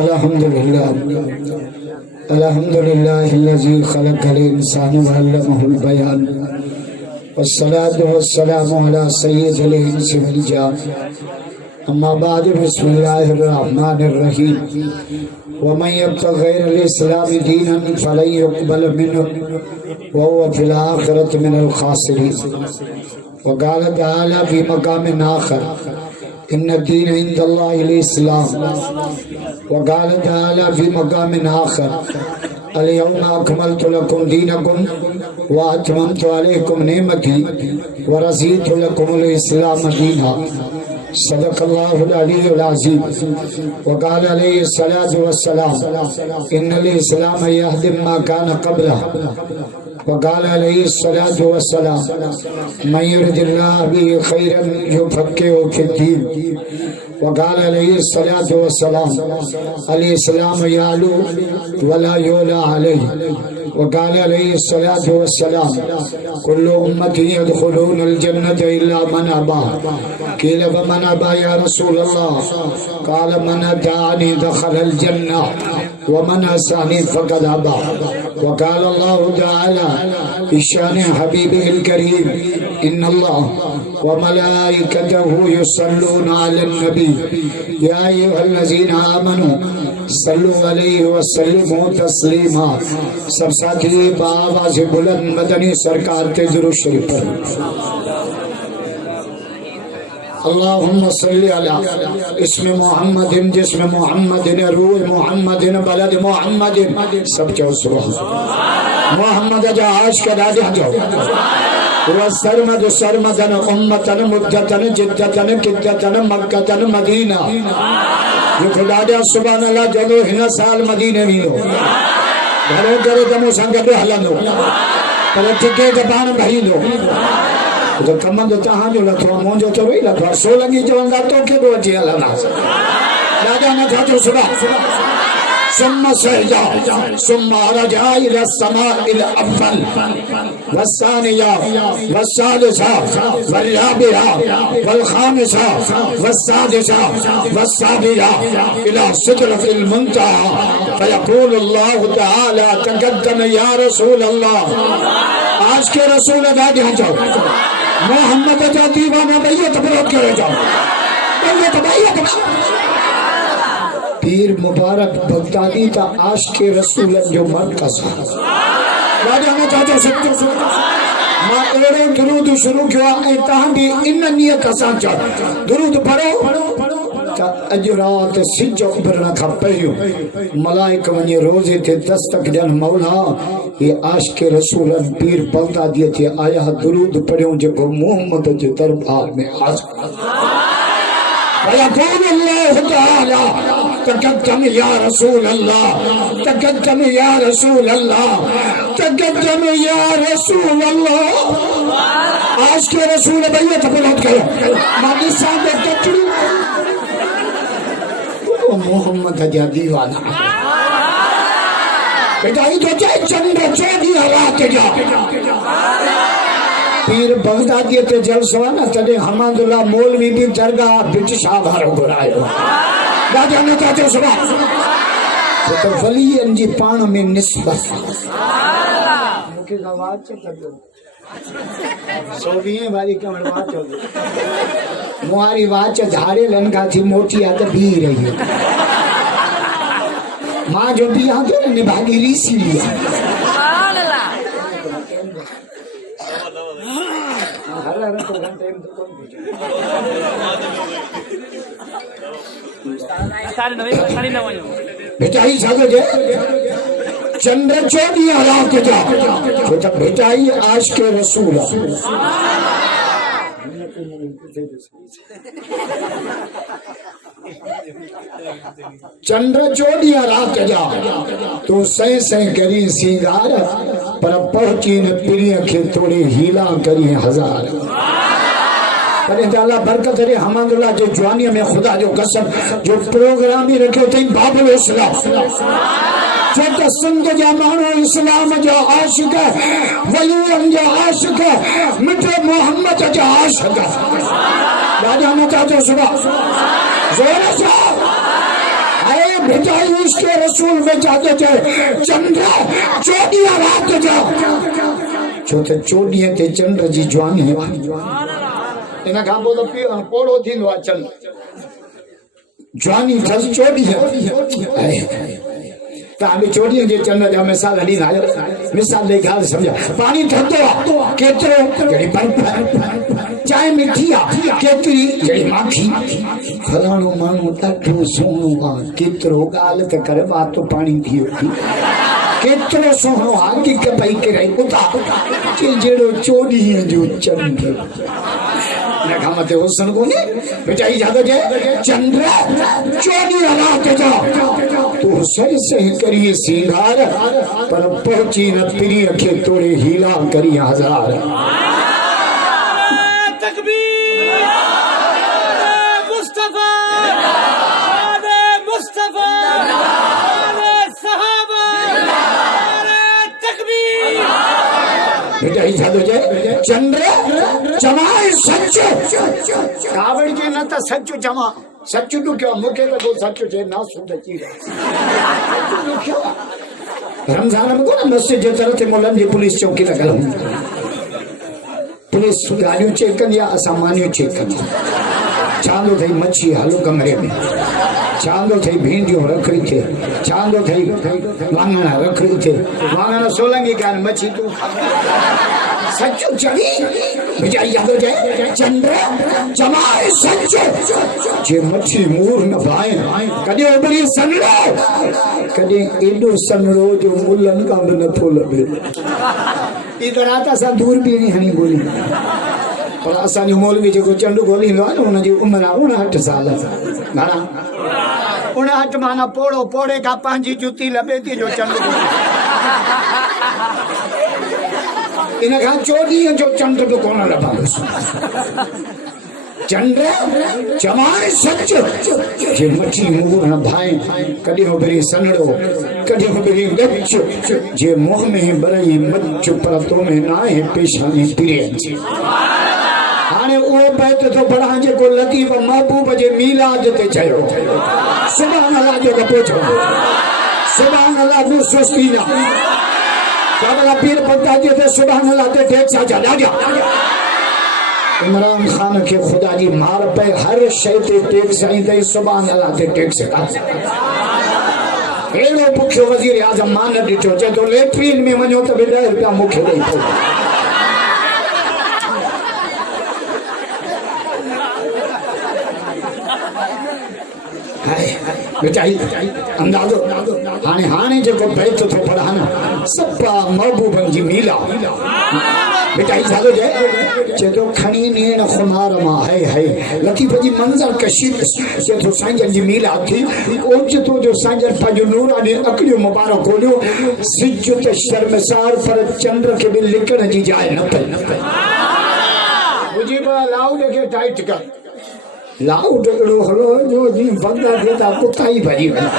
अल्हम्दुलिल्लाह अल्हम्दुलिल्लाहिल्लज़ी खलक़ल इंसान व अल्लमहुल बयान वस्सलातु वस्सलामु अला सय्यिदिल इंस वल जान अम्मा बाद बिस्मिल्लाहिर रहमानिर रहीम व मन यब्तगि गैरल इस्लाम दीनन फलन युक़बल मिन्हु व हुवा फिल आखिरति मिनल खासिरीन व क़ाल तआला फ़ी मक़ामिन आखर इन्न दीन इंदल्लाहिल इस्लाम व क़ाल तआला फ़ी मक़ामिन आखर अल-यौमा अकमलतु लकुम दीनकुम व अतममतु अलैकुम निअमती व रज़ीतु लकुमुल इस्लाम दीना सदक़ल्लाहुल अलीयुल अज़ीम व क़ाल अलैहि सलातु वस्सलाम इन्नल इस्लाम यहदिम मा कान क़ब्लहु व क़ाल अलैहि सलातु वस्सलाम मन युरिदिल्लाहु बिही खैरन युफ़क़्क़िहु फ़िद्दीन व क़ाल अलैहि सलातु वस्सलाम अल इस्लाम यालू वला युला अलैहि व क़ाल अलैहि सलातु वस्सलाम कुल्लु उम्मती यदखुलूनल जन्नत इल्ला मन अबा क़ील व मन अबा या रसूलल्लाह क़ाल मन अताअनी दखलल जन्नह व मन असानी फ़क़द अबा व क़ाल अल्लाहु तआला इशान हबीबिल करीम इन्नल्लाह व मलाइकतहु युसल्लूना अलन नबी या अय्युहल्लज़ीना आमनू सल्लु अलैहि व सल्लिमू तस्लीमा। सब साथी बाआवाज़ बुलंद मदनी सरकार के दुरूद शरीफ पढ़ो। अल्लाहुम्मा सल्लि अला इस्म मुहम्मदिन जिस्म मुहम्मदिन रूह मुहम्मदिन बलद मुहम्मदिन सब चो सुभान मोहम्मद जा आश का दादी जाओ व सरमद सरमदन उम्मतन मुद्दतन जिद्दतन किद्दतन मक्कतन मदीना ये खुदा जा सुभान अल्लाह जदो हिन साल मदीने वींदो घरो घरो तमो संग बि हलंदो पर टिके जबान भईंदो तो कम जो तहां जो लथो मुंहिंजो तो वही लथो सो लगी चवंदा तो के दो अची हलंदासीं राजा न था जो सुबह सुम्मा सहजा सुम्मा रजा इला समा इला अव्वल वस्सानिया वस्सालिसा वल्राबिया वल्खामिसा वस्सादिसा वस्साबिया इला सिदरतिल मुंतहा फयक़ूलु अल्लाहु तआला तक़द्दम या रसूल अल्लाह आज के रसूल अदा ध्यान जाओ मोहम्मद जा दीवाना बैयत विरोध करे जाओ बैयत पीर मुबारक बगदादी ता आश के रसूल जो मरकज़ राजा ने चाचो सच्चो मां एड़े दुरूद शुरू किया ए तहां भी इन नियत सां चा दुरूद पढ़ो ता अज रात सिज उभरण खां पहिरियों मलाइक वने रोजे ते दस्तक ॾियनि मौला ये आश के रसूल पीर बगदादी ते आया दुरूद पढ़ियो जेको मोहम्मद जे दरबार में हाज़िर वयक़ूलु अल्लाहु तआला तक़द्दम या रसूल अल्लाह तक़द्दम या रसूल अल्लाह तक़द्दम या रसूल अल्लाह आज के रसूल बैयत बुलंद करो मानी साहब तकड़ी ओ मोहम्मद जा दीवाना बेटा ये तो चाहे चंद्र चौधी रात जा पीर बगदादी ते जलसो न तडे हमादुल्लाह मौलवी भी दरगाह बिच शाह वारो घुरायो राजा ने चाचो सुबह तो वलियन जी पाण में निस्बत मुके आवाज चे कदो 120 वाली कमर बात हो मुहारी वाच झाड़े लनका थी मोटी आद भी रही है मां जो भी यहां तो निभागी रीसी लिया बेटा ही सागो जे चंद्र चौधी रात जा तो बेटा ही आज के रसूल चंद्र चौधी रात जा तो सह सह करी सिंगार पर पहुंची न पीढ़ी के थोड़ी हीला करी हजार अल्लाह बरकत करे हमादुल्लाह जो जवानी में खुदा जो कसम जो प्रोग्राम ही रखे थे बाबुल इस्लाम जो तो सिंध जा मानो इस्लाम जो आशिक वलियन जो आशिक मिठे मोहम्मद जो आशिक राजा ने चाचो सुबह जोर से भिटाई उसके रसूल में जाते थे चंद्र चोटियां रात जा छो त चोटियां ते चंद्र जी जवानी है इन खां पोइ त पोड़ो थींदो आहे चंद्र जवानी अथसि चोटी तव्हां चोटीअ जे चंड जा मिसाल ॾींदा आहियो मिसाल ॾेई ॻाल्हि सम्झा पाणी थधो आहे केतिरो जहिड़ी बर्फ़ चांहि मिठी आहे केतिरी जहिड़ी माखी फलाणो माण्हू ॾाढो सुहिणो आहे केतिरो ॻाल्हि त करे बातो पाणी थी वियो केतिरो सुहिणो आहे किक पई किरे उता के जहिड़ो चोॾीअ जो चंड इन खां मथे हुस्न कोन्हे मिठाई जादो जे चंद्र चोॾीअ रात जा तू सही सही करिए सिंगार पर पहुंची न प्रिय खे तोड़े हीला करी हजार तकबीर मुस्तफा मुस्तफा सहाबा तकबीर मिठाई जादो जे चंद्र चमाए सच कावड़ के न त सच चमा सच तो क्या मुखे तो सच जे ना सुध ची रमजान में को मस्जिद जे तरह ते मोलन जी पुलिस चौकी लॻल पुलिस गाड़ियों चेक कंदी आहे असां मानियूं चेक कंदा चांदो थई मच्छी हलो कमरे में चांदो थई भिंडियूं रखड़ी थे चांदो थई वांगण रखड़ी थे वांगण सोलंगी कान मच्छी तू सच चढ़ी विजय यादव जे चंद्र चमाए सच जे मच्छी मूर न भाए कदे उबरी सनड़ो कदे एडो सनड़ो जो मुलन का न थो लबे इधर आता सा दूर भी नहीं हनी बोली पर असांजो मौलवी जेको चंडू ॻोल्हींदो आहे न हुनजी उमिरि आहे 59 साल घणा 59 माना पोड़ो पोड़े खां पंहिंजी जुती लबे थी जो चंडू इन खां 24 जो चंड बि कोन लभंदुसि चंद्र चमाए सच जे मच्छी मूर न भाए कॾहिं उभरी सनड़ो कॾहिं उभरी गच जे मुंह में बरई मच पर तो में ना है पेशानी पिरे हाणे उहो बैत थो पढ़ा जेको लतीफ़ महबूब जे मीलाद ते चयो सुभान अल्लाह जो पोछो सुभान अल्लाह जो सुस्ती ना काबला पीर पत्ता जे ते सुभान अल्लाह ते टेक सा जा इमरान खान के खुदा जी मार पे हर शय ते टेक साईं दई सुभान अल्लाह ते टेक सका एड़ो मुख्य वजीर आजम मान ॾिठो जे तो लेट्रिन में वञो त 10 रुपया मुख्य ॾेई थो बेचाई अंदाजो हाणे हाणे जेको बैत थो पढ़ा न सपा महबूबन जी मीला बेचाई सालो जे तो खणी नेण खुमार मा है लतीफ़ जी मंजर कशीफ जे तो सांजन जी मीला थी ओज तो जो सांजन पंहिंजो नूरानी अकड़ियो मुबारक खोलियो सिज ते शर्मसार पर चंद्र के भी लिकण जी जाइ न पई मुझी बा लाउ देखे टाइट कर लाउ डगड़ो हलो जो जी बंदा देता कुत्ता ही भरी बना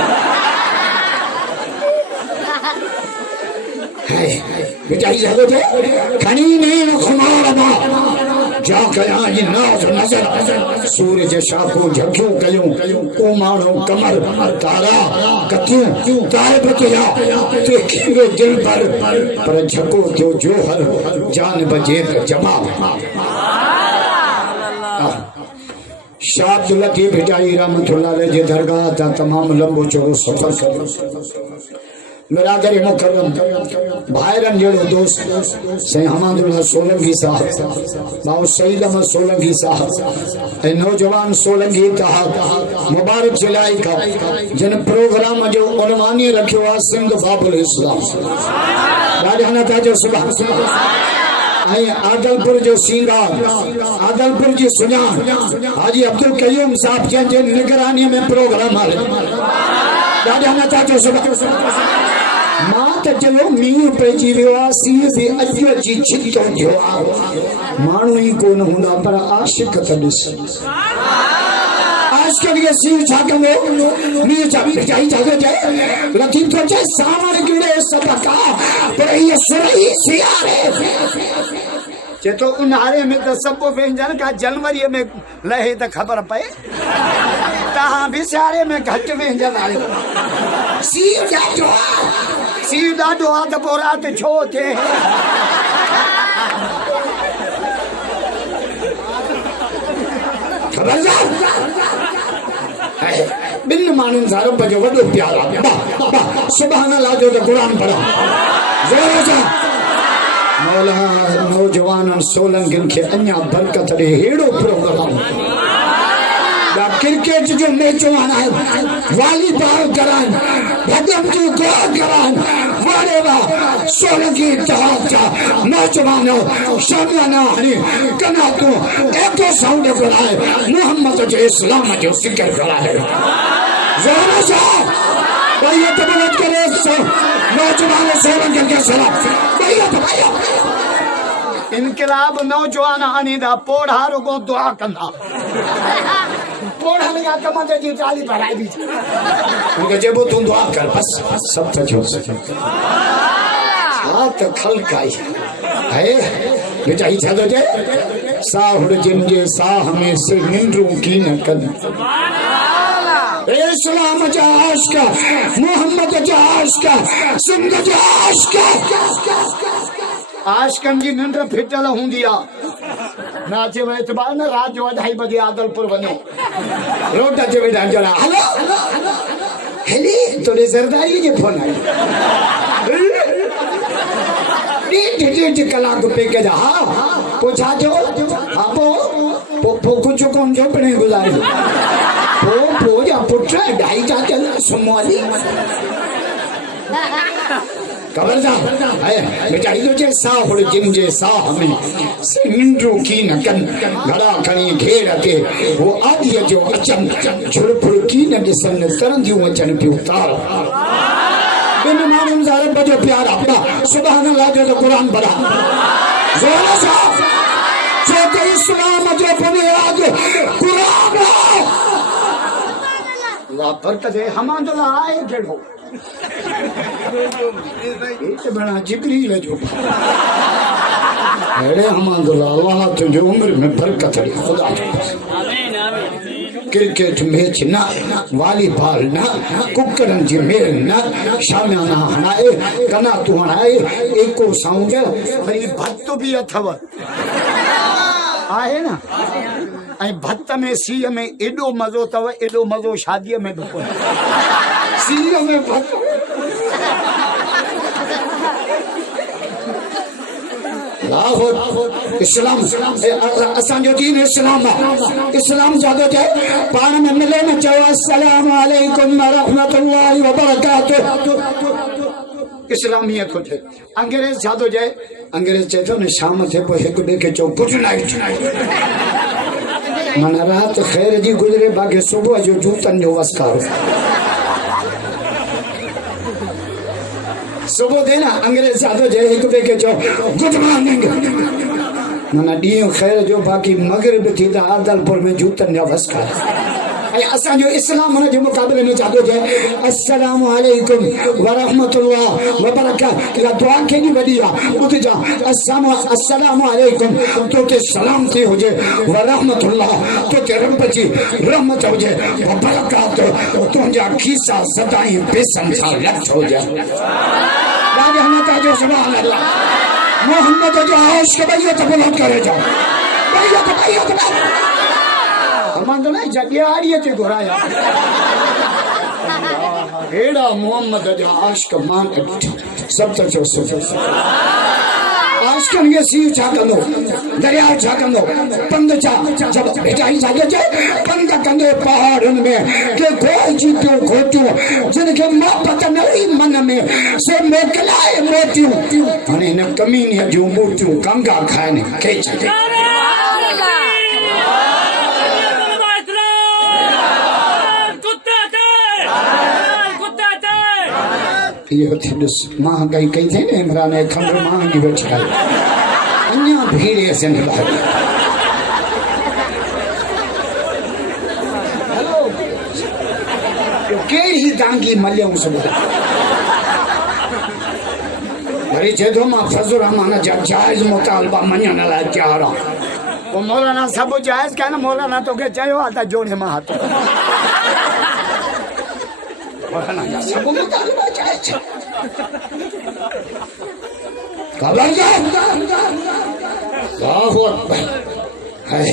है बेचाई जागो थे खनी नहीं खुमार मा जा कया जी नाज नजर सूरज शाखो झक्यो कयो को मानो कमर तारा कथियूं ताइब किया देखिए दिल पर झको जो जोहर जान बजे जमा शाह अब्दुल लतीफ भिटाई रहमतुल्लाह अलैह जे दरगाह ता तमाम लंबो चौड़ो सफर कयो बिरादर मुकर्रम भाईरन जेड़ो दोस्त सही हमादुल्लाह सोलंकी साहब बाबू सईद अहमद सोलंकी साहब ए नौजवान सोलंकी तहत मुबारक जलाई का जिन प्रोग्राम जो उनवानी रखियो आ सिंध बाबुल इस्लाम राजाना ताजो सुभान आदलपुर जो सींगार आदलपुर जी सुञाण हाजी अब्दुल कयूम साहब जे निगरानी में प्रोग्राम हले ॾाढा नथा चओ मां त चयो मींहुं पइजी वियो आहे सीउ बि अॼु अची छितो थियो आहे माण्हू ई कोन हूंदा पर आशिक त ॾिस आशिक खे सीउ छा कंदो मींहुं छा भिटाई छा थो चए लतीफ़ थो चए सावण कीड़े सबका पर इहे सुरही सियारे जे तो उन्हारे में तो सब वेंजन का जनवरी में लहे त खबर पए तहां भी सियारे में घट में जलायो सीउ ॾाढो आहे त पोइ राति छो थिए ॿिनि माण्हुनि सां रब जो वॾो प्यार आहे सुभाणे लाजो त क़ुर पढ़ो मौला नौजवाननि सोलंगियुनि खे अञा बरकत ॾे हेड़ो प्रोग्राम क्रिकेट जो मैच आहे वॉलीबॉल कराइनि भॼन जो गोल कराइनि वारे वाह सोलंगी इतिहाद जा नौजवान शामियाना हणी कना तूं एॾो साउंड घुराए मोहम्मद जे इस्लाम जो ज़िक्र घुराए ज़ोर सां बैत मदद करे नौजवान सोलंगी खे सलाम बैत इनकलाब नौजवान आणींदा पोढ़ा रुगो दुआ कंदा पोढ़ा लगा कमंदे जी ताली भराई दी उनके जेबो तू दुआ कर बस सब तो जो हाथ खलकाई है बेटा ही छा जे साहुड़ जिन जे साह में से निंद्रू की न कन इस्लाम जा आशिक मोहम्मद जा आशिक सिंध जा आशिक आशिकन जी निंड फिटल हूंदी आ ना अचे वे एतबार न रात जो 2:30 बजे आदलपुर वञो रोड अचे वे जरा हेलो हेली तोरे सरदारी जे फोन आई डेढ़ कलाक पे के जा पूछा जो आपो पो कुछ कोन जो पने गुजारे पो या पुत्र 2:30 जा चल सुमवाली खबरदार है बेटा इलो जे साहुड़ जिन जे साह में निंड्रू की न कन घड़ा खणी घेर के वो आदि जो अचन झुरफुर की न दिसन तरंदियूं अचन पियो तार बिन माण्हुनि सां रब जो प्यार अपना सुभान अल्लाह जो क़ुर पढ़ा ज़ोर सां छो त इस्लाम जो बुनियाद क़ुर अल्लाह बरकत दे हमादुल्लाह आए केड़ो एक बना जिब्रील जो अरे हमादुल्लाह अल्लाह तुझे उम्र में बरकत दे खुदा आमीन आमीन क्रिकेट मैच ना वॉलीबॉल ना कुकरन जी मेल ना शामियाना हणाए कना तू हणाए एको साउंड वरी भक्त भी अथव आहे ना ऐं भक्त में सीह में एडो मजो तव एडो मजो शादी में भी कोन सीह में भक्त इस्लाम असांजो दीन इस्लाम इस्लाम जादो जे पाण में मिले न चओ अस्सलाम वालेकुम व रहमतुल्लाहि व बरकातुहू इस्लामियत को थे अंग्रेज जादो जे अंग्रेज चे तो न शाम थे पो एक बे के चो गुड नाइट मन रात खैर जी गुजरे बाकी सुबह जो जूतन जो वस्कार सुबह देना अंग्रेज जादो जे एक बे के चो गुड मॉर्निंग मना डी खैर जो बाकी मगरिब थी ता आदलपुर में जूतन जो वस्कार असा जो इस्लाम जे मुकाबले में चाहतो जे अस्सलाम वालेकुम व रहमतुल्लाह व बरकातुहू या दुआ के नी वडी आ उठ जा अस्सलाम वालेकुम तो के सलाम थी हो जे व रहमतुल्लाह तो के रब जी रहमत हो जे व बरकातुहू तो जा खीसा सदाई बेसन सा लट हो जे राजा हमारा जो सुभान अल्लाह मोहम्मद जो आश के भैया तो बुलंद करे जा भैया हमारे ना जगियारी चे घुराया हेड़ा मोहम्मद जो आशिक मान सब तो जो आशिकन के सी छा कंदो दरिया छा कंदो पंध छा जब भेटाई जागे जे पंध कंदे पहाड़न में के कोई जीतो खोटो जिनके मोहब्बत नहीं मन में से मोकलाए मोतियूं हने न कमीनी जो मोतियूं गंगा खाने के छे ये थिस महंगाई कई थे ने इमरान खंड महंगी बैठी है अन्या भीड़ से न बाहर हेलो के ही दांगी मल्यों सब अरे जे तो मां फजल रहमान जा जायज मुतालबा मन्यन ला तैयार वो मौलाना सब जायज कहना मौलाना तो के चयो आता जोड़े में हाथ वरना जा सब मुतालबा चाहे खबरदार अल्लाहु अकबर है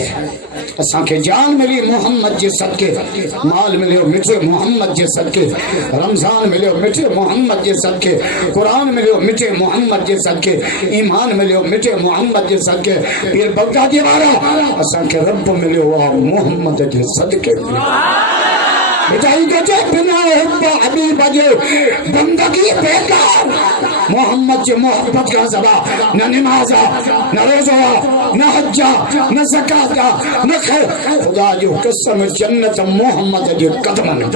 असांखे जान मिली मोहम्मद जे सदके माल मिलियो मिठे मोहम्मद जे सदके रमजान मिलियो मिठे मोहम्मद जे सदके कुरान मिलियो मिठे मोहम्मद जे सदके ईमान मिलियो मिठे मोहम्मद जे सदके पीर बगदादी वारा असांखे रब मिलियो आहे मोहम्मद जे सदके बिचाई कहते बिना हुब्बा हबीब जे बंदगी बेकार मोहम्मद जे मोहब्बत का सवा न नमाज न रोजा न हज न ज़कात न खैर खुदा जो कसम जन्नत मोहम्मद जे कदम में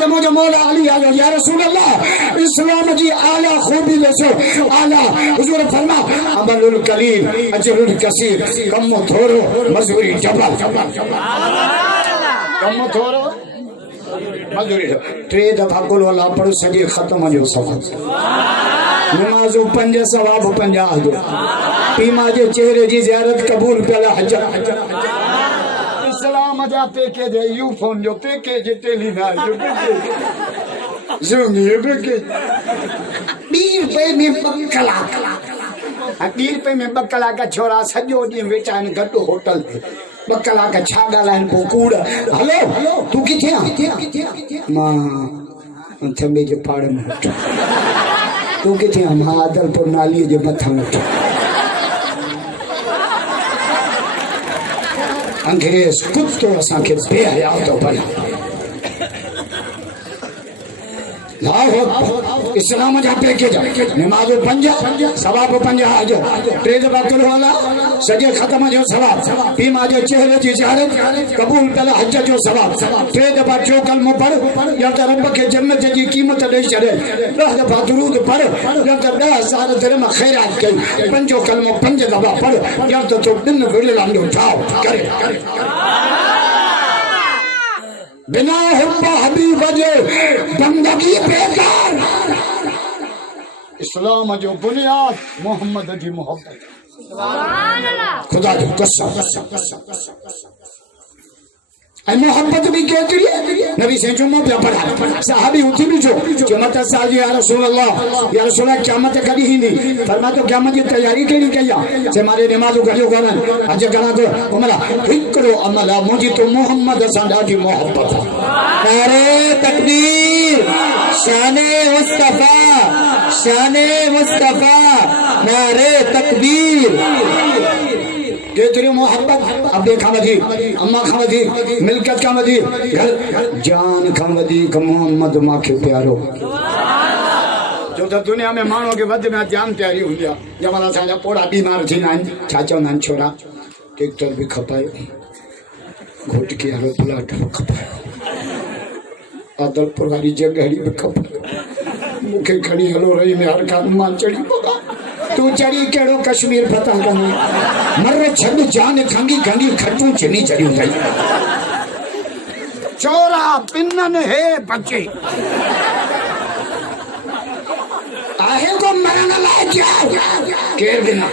तो मुझे मौला अली आलो या रसूल अल्लाह इस्लाम जी आला खूबी दसो आला हुजूर फरमा अमलुल कलील अजरुल कसीर कम थोरो मजूरी जबल कम थोरो मजूरी टे दफा कुल वाला पढ़ सजे खत्म जो सवाब नमाज 5 सवाब 50 जो पीमा जे चेहरे जी ज़ियारत कबूल पला हज इस्लाम जा पेके दे यू फोन जो पेके जे टेलीना जो पेके ज़ूमी पेके 20 रुपए में बकला 20 रुपए में बकला का छोरा सजो दी वेठा इन गटो होटल पे बकला का छा गालाइन पो कूड़ हेलो तू किथे आ मां थंबे जे पाड़ में तू किथे आ मां आदलपुर नाली जे मथा में अंग्रेज कुत्तो असांखे बेहया तो बना इस्लाम जा पेके जा नमाज 5 सवाब 50 हज टे दफा करो वाला सजे खत्म जो सवाब पीमा जो चेहरे जी ज़ियारत कबूल पल हज जो सवाब टे दफा जो कलमो पढ़ या त रब के जन्नत जी कीमत दे छड़े 10 दफा दुरूद पढ़ या त 10,000 दिरहम खैरात कई पंजो कलमो 5 दफा पढ़ या त तो दिन विरला में उठाओ करे बिना हुब्बा हबीब जे बंदगी बेकार इस्लाम जो बुनियाद मोहम्मद जी मोहब्बत सुभान अल्लाह खुदा की कसम ऐ मोहब्बत भी केतरी नबी से जुम्मा पे पढ़ा साहबी उठी भी जो मत साजी या रसूल अल्लाह क़यामत कदी ही नहीं फरमा तो क़यामत की तैयारी केड़ी कया से मारे नमाज करियो करन अज करा तो उमला हिकड़ो अमल मुजी तो मोहम्मद सा ॾाढी मोहब्बत नारे तकबीर शाने मुस्तफा नारे तकबीर केतरी मोहब्बत अबे खामदी अम्मा खामदी मिलकत खामदी घर जान खामदी मोहम्मद मां के प्यारो जो तो दुनिया में मानो के वध में जान प्यारी हुंदिया जमाना साजा पोड़ा बीमार थी ना चाचा नान छोरा ट्रैक्टर भी खपाए घोट के हरो प्लाट खपाए आदलपुर वाली जगह भी खपाए मुखे खड़ी हलो रही में हर कान मान चढ़ी पगा तू चढ़ी केड़ो कश्मीर फतह करनी मर छद जान खंगी खंगी खटू चनी चढ़ी गई चोरा पिन्नन है बच्चे आहे को मरण लाए क्या केर बिना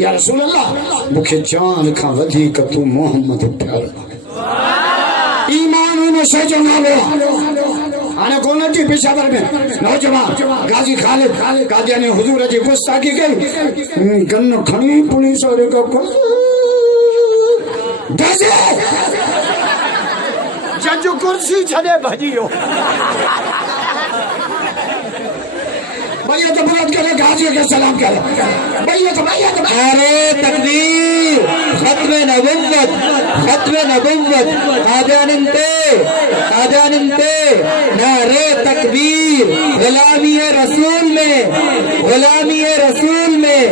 या रसूल अल्लाह मुखे जान का वधिक तू मोहम्मद प्यार ईमान में सजो नालो आने कौन थी पेशावर में नौजवान गाजी खालिद गाजियानी हुजूर जी गुस्ताखी गई गन खणी पुलिस वाले का दसे जज कुर्सी छड़े भजियो भैया तो बात करे गाजी के सलाम करे भैया तो अरे तकबीर खत्म नबुव्वत आजानिंते नारे तकबीर गुलामी रसूल में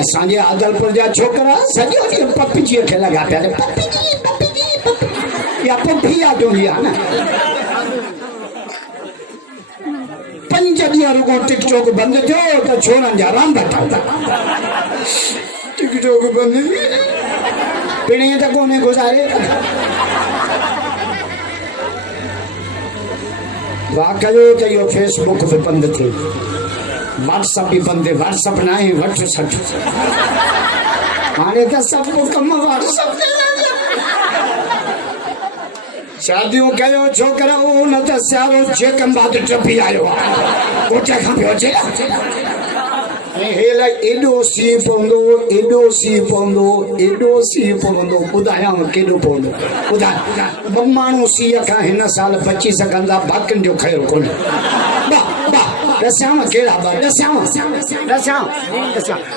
असांजे आदलपुर जा छोकरा सॼो ॾींहुं पपी जी खे लॻा पिया पपी या पपी आ जोलिया ना 5 ॾींहं रुगो टिकटॉक बंदि थियो त छोरनि जा राम बटा टिकटॉक बंदि पिणे त कोने गुज़ारे वाकई तो यो फेसबुक पे बंद थे व्हाट्सएप भी बंद है व्हाट्सएप ना ही व्हाट्सएप हाणे तो सब कम व्हाट्सएप शादियों कयो छोकरा न त सारो जेकम बात टपी आयो कोटे खां पियो अचे हेला एडो सी पवंदो ॿुधायां केॾो पवंदो ॿुधाए ॿ माण्हू सीअ खां हिन साल बची सघंदा बाक़ियुनि जो ख़ैरु कोन्हे ॾसांव कहिड़ा ॾसांव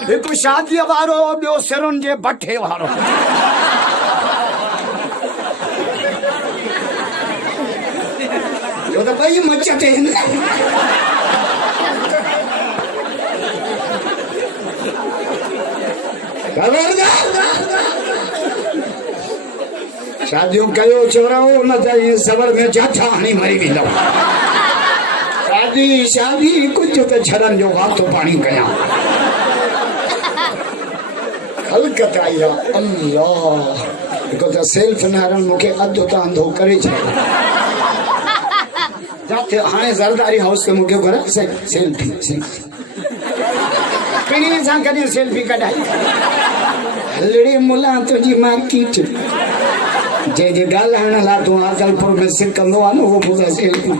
हिकु शादीअ वारो ॿियो सिरुनि जे भठे वारो जो त ॿई मच ते हिन शादियूं कयो छोराओ न त सबर में जाठा हणी मरी वेंदव शादी कुझु त छड़नि जो वातो पाणी कयां हलकत आई आहे अल्लाह हिकु त सेल्फ नारायण मूंखे अधु त अंधो करे छॾियो जाते हाणे ज़रदारी हाउस ते मूंखे घुराए सेल्फी पिणीअ सां कॾहिं सेल्फी कढाई हलड़े मुला तुंहिंजी मार्केट जंहिंजे ॻाल्हाइण लाइ तूं आदलपुर में सिकंदो आहे न उहो ॿुधाए सेल्फी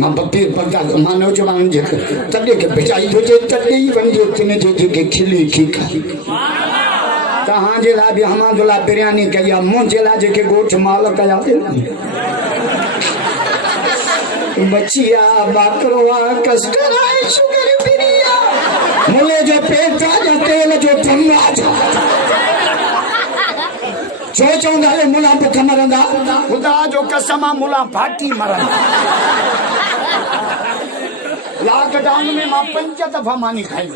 मां बपीर पगा मां नौजवान जे तॾहिं खे भिजाई हुजे तॾहिं ई वञिजो तिने जो जेके खिली खीका तव्हांजे लाइ बि हमादुल्ला बिरयानी कई आहे मुंहिंजे लाइ जेके ॻोठ माल कया बचिया बाकरो आहे कस्टर आहे शुगर फ्री आहे मुले जो पेट जो तेल जो ठंडा जो चवंदा मुला बुख मरंदा ख़ुदा जो कसम आहे मुला फाटी मरंदा लॉकडाउन में मां 5 दफ़ा मानी खाई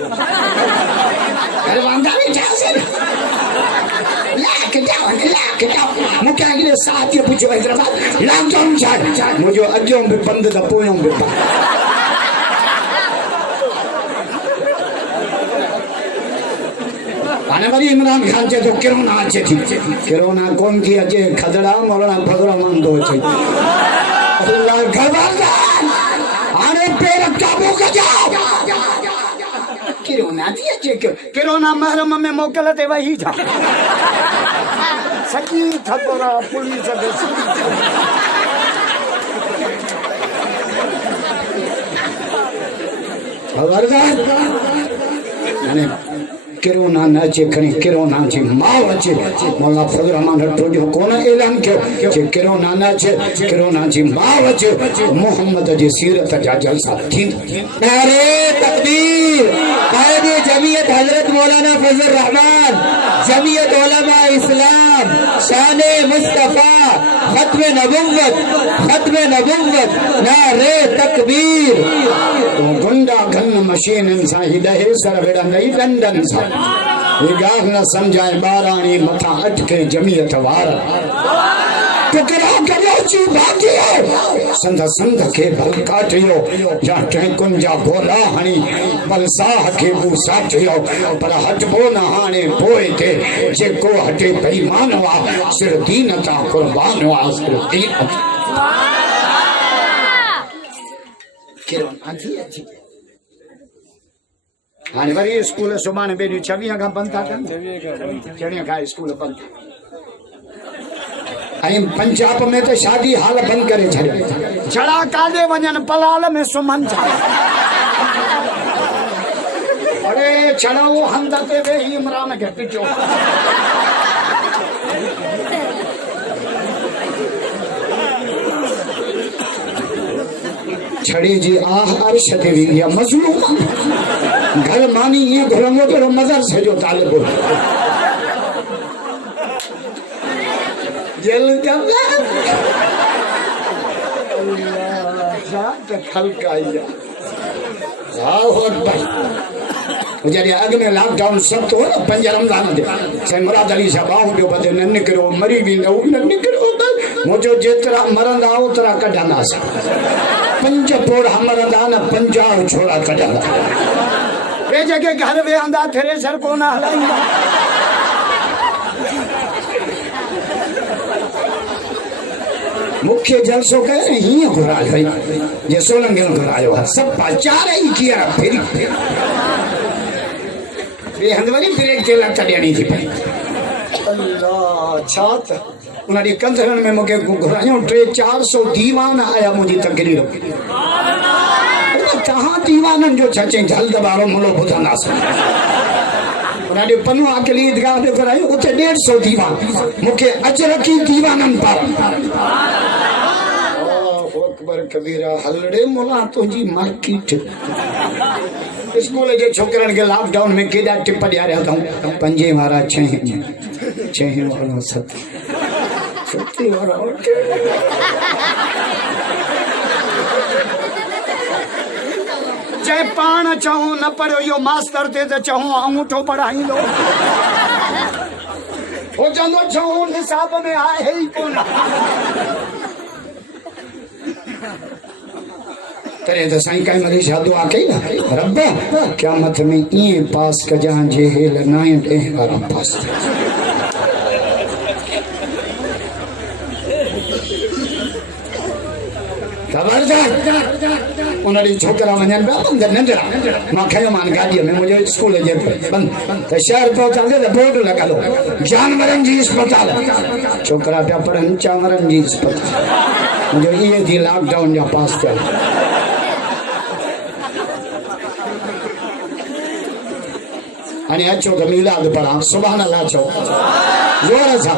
मूंखे अॻिले साथीअ पुछियो हैदराबाद लॉकडाउन छा मुंहिंजो अॻियों बि बंदि त पोयों बि बंदि हाणे वरी इमरान खान चए थो किरोना अचे थी किरोना कोन थी अचे खदड़ा मौलाना फज़ुर रहमान थो अचे हाणे पेर काबू कजो किरोना थी अचे किरोना महरम में मोकल ते वही था सची थपोरा पुलिस खबरदार किरोना न अचे खणी किरोना जी माउ अचे मौलाना फज़ुर रहमान रटो जो कोन ऐलान कयो जे किरोना न अचे किरोना जी माउ अचे मोहम्मद जी सीरत जा जलसा थींदा नारे तकबीर कायदे जमीयत हजरत मौलाना फज़ुर रहमान जमीयत उलमा इस्लाम शान मुस्तफा खत्म नबुव्वत नारे तकबीर तो गुंडा गन मशीन सा हिदहे सर वेड़ंदई डंडन सा ये गाह न समझाए बाराणी मथा अटके जमीयत वार टुकड़ा करियो ची भागियो संध के भल काटियो या टैकुन जा गोला हणी बलसाह के बू साटियो पर हटबो न हाणे पोए ते जेको हटे बेईमान वा सिर दीन ता कुर्बान वा सिर दीन किरण आधी हाणे वरी स्कूल सुभाणे ॿिए ॾींहुं 26 खां बंदि था कनि 26 खां स्कूल बंदि ऐं पंजाब में त शादी हाल बंदि करे छॾियो छड़ा काॾे वञनि पलाल में सुम्हनि था अरे छड़ा वो हंध ते वेही इमरान खे पिटियो छड़े जी आह अर्श ते वेंदी आहे मज़लूम घर मानी ईअं घुरंदो कहिड़ो मदरसे जो तालिब जॾहिं अॻ में लॉकडाउन सख़्त हो न 5 रमज़ान ते साईं मुराद अली साहब ॿाहूं ॿियो पते न निकिरो मरी वेंदो न निकिरो मुंहिंजो जेतिरा मरंदा ओतिरा कढंदासीं 5 पोड़ा मरंदा न 50 छोड़ा कढंदा वे जेके घर वेहंदा थ्रेसर कोन हलाईंदा मुख्य जलसो कयो हीअं घुरायो भई जे सोलंगियुनि घुरायो आहे सभु चार ई कीअं फिरी ये हंध वरी ब्रेक ते लट ॾियणी थी पई अल्लाह छा त उन्हनि कंधरनि में मूंखे घुरायूं 300-400 दीवान आया मुंहिंजी तकरीर तव्हां दीवाननि जो छा चई हल दॿारो मुलो ॿुधंदासीं उन्हनि पनो अकेली ईदगाह में करायूं उते 150 दीवान मूंखे अजर की दीवाननि पर अकबर कबीरा हलड़े मुला तुंहिंजी मार्केट स्कूल जे छोकरनि खे लॉकडाउन में केॾा टिप ॾियारिया अथऊं 5 वारा 6 वारा 7 वारा चाहे पाण चऊं न पढ़ियो इहो मास्तर ते त चऊं अंगूठो पढ़ाईंदो हो चवंदो चऊं निसाब में आहे ई कोन तॾहिं त साईं काई मरी शादो आहे कई न रब क़यामत में ईअं पास कजां जे हेल 9-10 वारा पास ख़बरदार उन ॾींहुं छोकिरा वञनि पिया अंदरि नंढड़ा मां खयो मान गाॾीअ में मुंहिंजे स्कूल जे बंदि त शहर पहुचांदे त बोर्ड लॻल हो जानवरनि जी अस्पताल छोकिरा पिया पढ़नि चांवरनि जी अस्पताल मुंहिंजो इहे थी लॉकडाउन जा पास थिया हाणे अचो त मीलाद पढ़ां सुभाणे अलाह चओ ज़ोर सां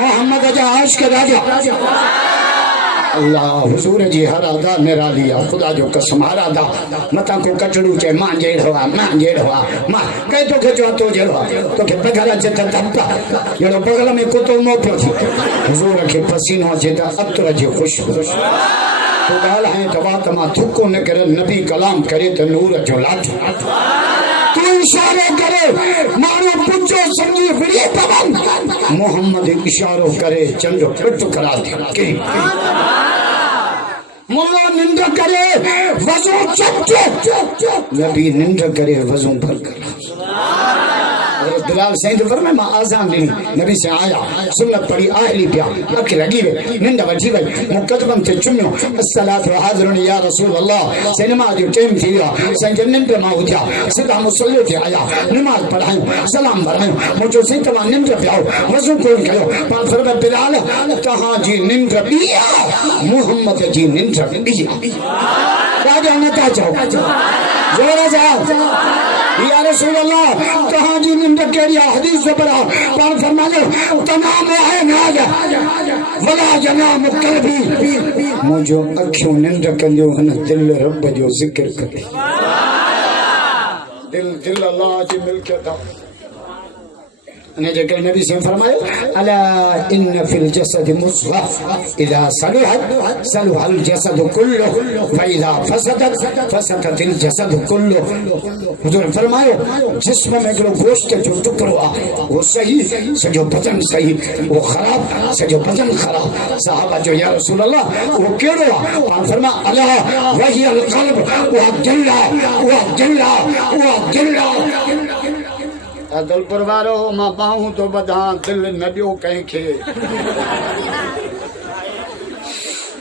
मोहम्मद जा आशिक़ राजा अल्लाह हुजूर जी हर अदा निराली आहे ख़ुदा जो कसम हर अदा मथां को कचड़ू चए मां जहिड़ो आहे मां जहिड़ो आहे मां कंहिं तोखे चओ तो जहिड़ो आहे तोखे पघर अचे त धपा जहिड़ो बगल में कुतो मोपियो थी हुजूर खे पसीनो अचे त अतर जी ख़ुशबू तूं ॻाल्हाए त वात मां थुको न करे नबी कलाम करे त नूर जो लाठो तू इशारो करे मारो पुछो समझी विड़ी पवन मोहम्मद इशारो करे चंद पिट करा दे मुल्ला निंद करे वजू चुप नबी निंद करे वजू भर कर बिलाल साईं तो फरमाए मां आज़ान ॾिनी नबी से आया सुन्नत पढ़ी आहली पिया अख लगी वे निंड वठी वई मुकदमन ते चुमियो अस्सलातु हाज़िरुन या रसूल अल्लाह से नमाज जो टाइम थी वियो साईं जो निंड मां उथिया सिधा मुसल्ले ते आया नमाज पढ़ायूं सलाम भरायूं मुंहिंजो साईं तव्हां निंड पिया वज़ू कोन कयो पाण फरमाए बिलाल तव्हां जी निंड ॿी आहे मुहम्मद जी निंड ॿी आहे राजा न था चओ जोर सां या रसूल अल्लाह तहां जी निंड केड़ी हदीस पढ़ा पाण फरमायो तमाम है नाज वला जनाम कल्बी मुझो अखियों निंड कंदियो हन दिल रब जो जिक्र करे दिल अल्लाह जी मिल्कियत ने जगह नबी से फरमायो अला इन फिल जसद मुस्ग़ा इदा सलुहत सलुह अल जसद कुल्लु व इदा फसदत फसदत अल जसद कुल्लु हुजूर फरमायो जिस्म में जो गोश्त जो टुकड़ो आहे वो सही सजो बदन सही वो खराब सजो बदन खराब साहबा जो या रसूल अल्लाह वो केड़ो आहे पाण फरमा अला वही अल क़ल्ब व दिल अदलपुर वारो मां बाहूं तो बधा दिल न ॾियो कंहिंखे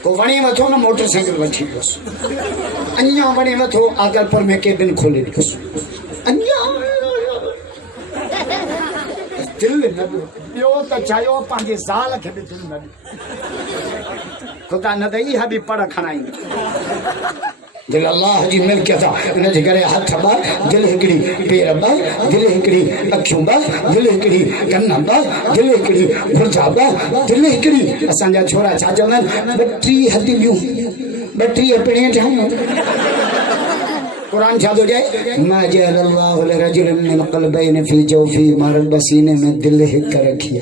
को वणी वठो न मोटरसाइकिल वठी वियोसि अञा वणी वठो आदलपुर में केबिन खोले ॾियोसि अञा दिल न ॾियो त चाहियो पंहिंजे ज़ाल खे बि दिल न ॾियो ख़ुदा न त इहा बि पढ़ खणाईंदी दिल अल्लाह जी मिल्कियत इन जे करे हथ बा दिल हिकड़ी पेर बा दिल हिकड़ी अखियूं बा दिल हिकड़ी कन बा दिल हिकड़ी घुर्जा बा दिल हिकड़ी असांजा छोरा छा चवंदा आहिनि 32 हथलियूं 32 पिणे ठाहियूं कुरान छा थो चए मा जअल अल्लाहु लिरजुलिन मिन क़ल्बैन फी जौफी मरद सीने में दिल हिक रखी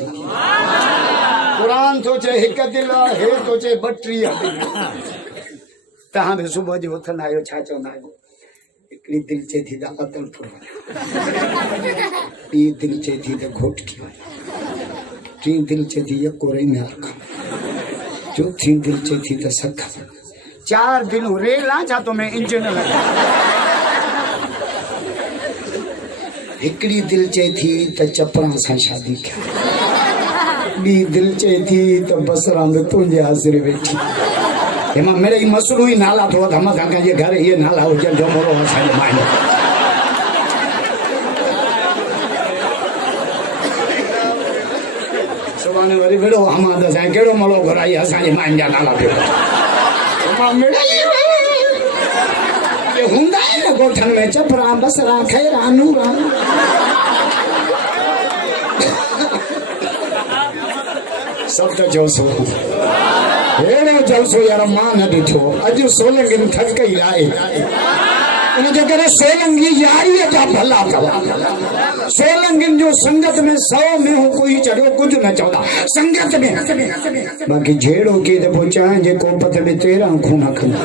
कुरान थो चए हिक दिल हे थो चए 32 हथलियूं तहां भी सुबह जो उथंदा आहियो छा चवंदा आहियो हिकिड़ी दिल चए थी त अदलपुर ॿी दिल चए थी त घोटकी टी दिल चए थी यको रैनार चौथी दिल चए थी त सख 4 दिलूं रेला छा तो में इंजन लगा हिकिड़ी दिल चए थी त चपड़ा सां शादी कया ॿी दिल चए थी त बसरा में तुंहिंजे हाज़िर वेठी हेमा मेरे मसरू ही नाला थो धम धम ये घर ये नाला हुजन जो मोरो असांजे माइनो माने वरी बेड़ो हमाद सां केड़ो मलो घुराई असांजे माइन जा नाला पियो मां मिड़ई ये हुंदा है न गोठन में चपरा बसरा खैरा नूरा सब तो जोसो हेड़ो जलसो यार मां न ॾिठो अॼु सोलंगिन थकई आहे उनजे करे सोलंगी यारीअ जा भला अथव सोलंगिन जो संगत में 100 में हू कोई चढ़ो कुछ न चवंदा संगत में बाक़ी जहिड़ो की त पोइ चांहि जे कोप ते 13 खून खंदा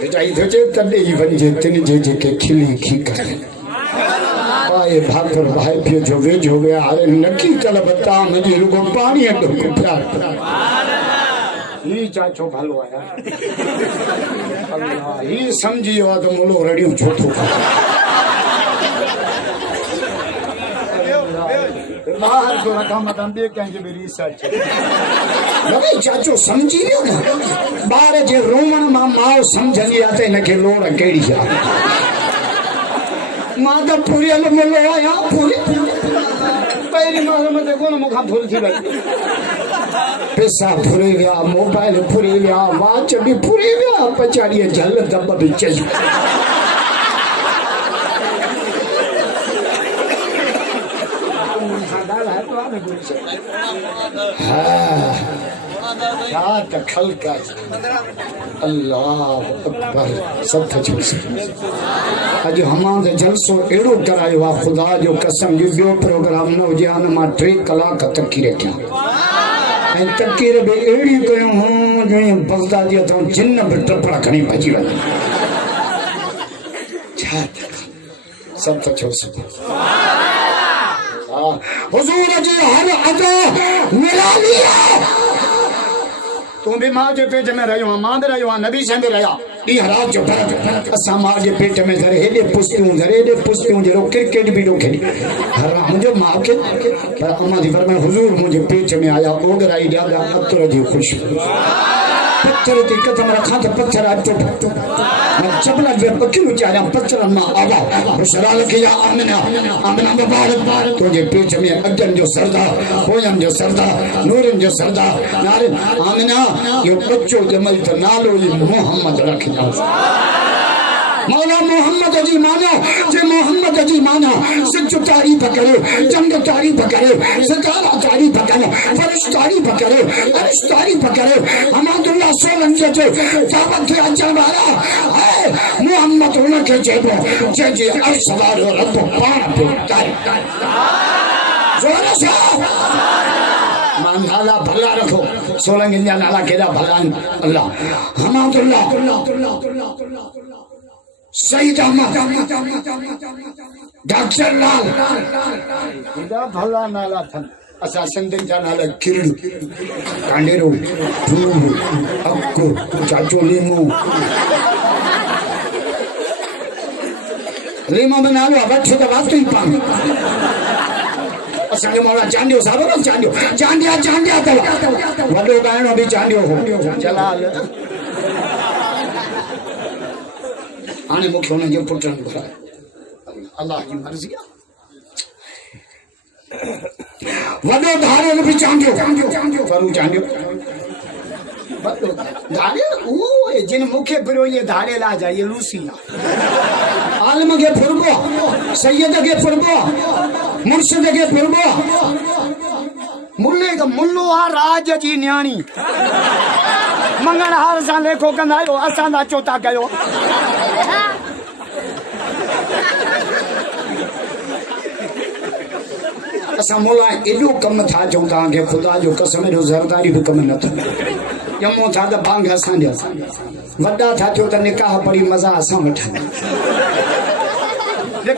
बेटा थो चए तॾहिं ई वञिजे तिन जे जेके खिली खी करे पाए भाकर भाई पियो जो वेझो विया हाणे नकी तलब ताम जी रुगो पाणी ॾुक प्यार ही चाचो भलो आया अल्लाह ही समझी वियो आहे त मुलो रड़ियूं छो थो बाहर जो रखा मतां ॿिए कंहिंखे बि रिसर्च लॻे चाचो समझी वियो न ॿार जे रोवण मां माउ समझंदी आहे त हिनखे लोड़ कहिड़ी आहे मां त फुरियल मुलो आहियां पहिरीं मां मथे कोन मूंखां फुल थी वई पैसा फुरे विया मोबाइल फुरे विया वाच बि फुरे विया पचाड़ीअ जल दॿ बि चई क्या ख़ल्क़ अल्लाह अकबर सब अॼु हमाद जलसो अहिड़ो करायो आहे ख़ुदा जो कसम जी ॿियो प्रोग्राम न हुजे हाणे मां 3 कलाक तकी रखिया ऐं तकीर बि अहिड़ी कयूं जीअं बगदादी अथव जिन बि टपड़ा खणी भॼी वञनि छा सब तो छो हुजूर जी हर अदा निराली आहे तू भी मां जे पेट में रहियो आहे मां बि रहियो आहे नबी सां बि रहिया ॾींहुं राति जो असां मां जे पेट में धरे हेॾे पुछियूं जहिड़ो क्रिकेट बि ॾो खेॾी हराम जो माउ खे पर अम्मा जी फरमाए हुजूर मुंहिंजे पेट में आया ओगराई ॾाढा अतर जी ख़ुशबू पत्थर ते कदम रखां त पत्थर अचो चपला जे पखियूं चारिया पत्थरनि मां आवाज़ बुशराल खे या आमिना आमिना मुबारक तुंहिंजे पेट में अजन जो सरदार पोयन जो सरदार नूरन जो सरदार नारे आमिना यो बच्चो जमल त नालो ई मोहम्मद रखियो मौला मोहम्मद जी माना जे मोहम्मद जी माना सच तारीफ करो चंद तारीफ करो सितारा तारीफ करो फरिश तारीफ करो अर्श तारीफ करो हमादुल्लाह सोलन जो दावत थे अचण वाला है मोहम्मद उनके चइबो जे अर्श वारो रब पाण पे तारीफ जोर से मान नाला भला रखो सोलंगिन जा नाला केड़ा भला अल्लाह हमादुल्लाह सईद अहमद डॉक्टर लाल केड़ा भला नाला थन असा सिंधिन जा नाला किरण कांडेरो धूम अक्को चाचो लीमो लीमो में नालो वठ त बात ही पान असांजो मौला चांडियो साहब न चांडिया अथव वॾो ॻाइणो बि चांडियो हो जलाल हाणे मूंखे हुननि जो पुटनि घुरायो अल्लाह जी मर्ज़ी आहे वॾो धारियल बि चांडियो करूं चांडियो धारियल उहो जिन मूंखे फिरियो इहे धारियल आहे जा इहे लूसी आहे आलम खे फिरबो सैयद खे फिरबो मुर्शिद खे फिरबो मुल्लो आहे राज जी न्याणी मंगण हार सां लेखो कंदा आहियो असां था चोता कयो असां मोला एॾो कमु था चऊं तव्हांखे ख़ुदा जो कसम एॾो ज़रदारी बि कमु नथो ॼमो था त भांग असां ॾियो वॾा था थियो त निकाह पढ़ी मज़ा असां वठनि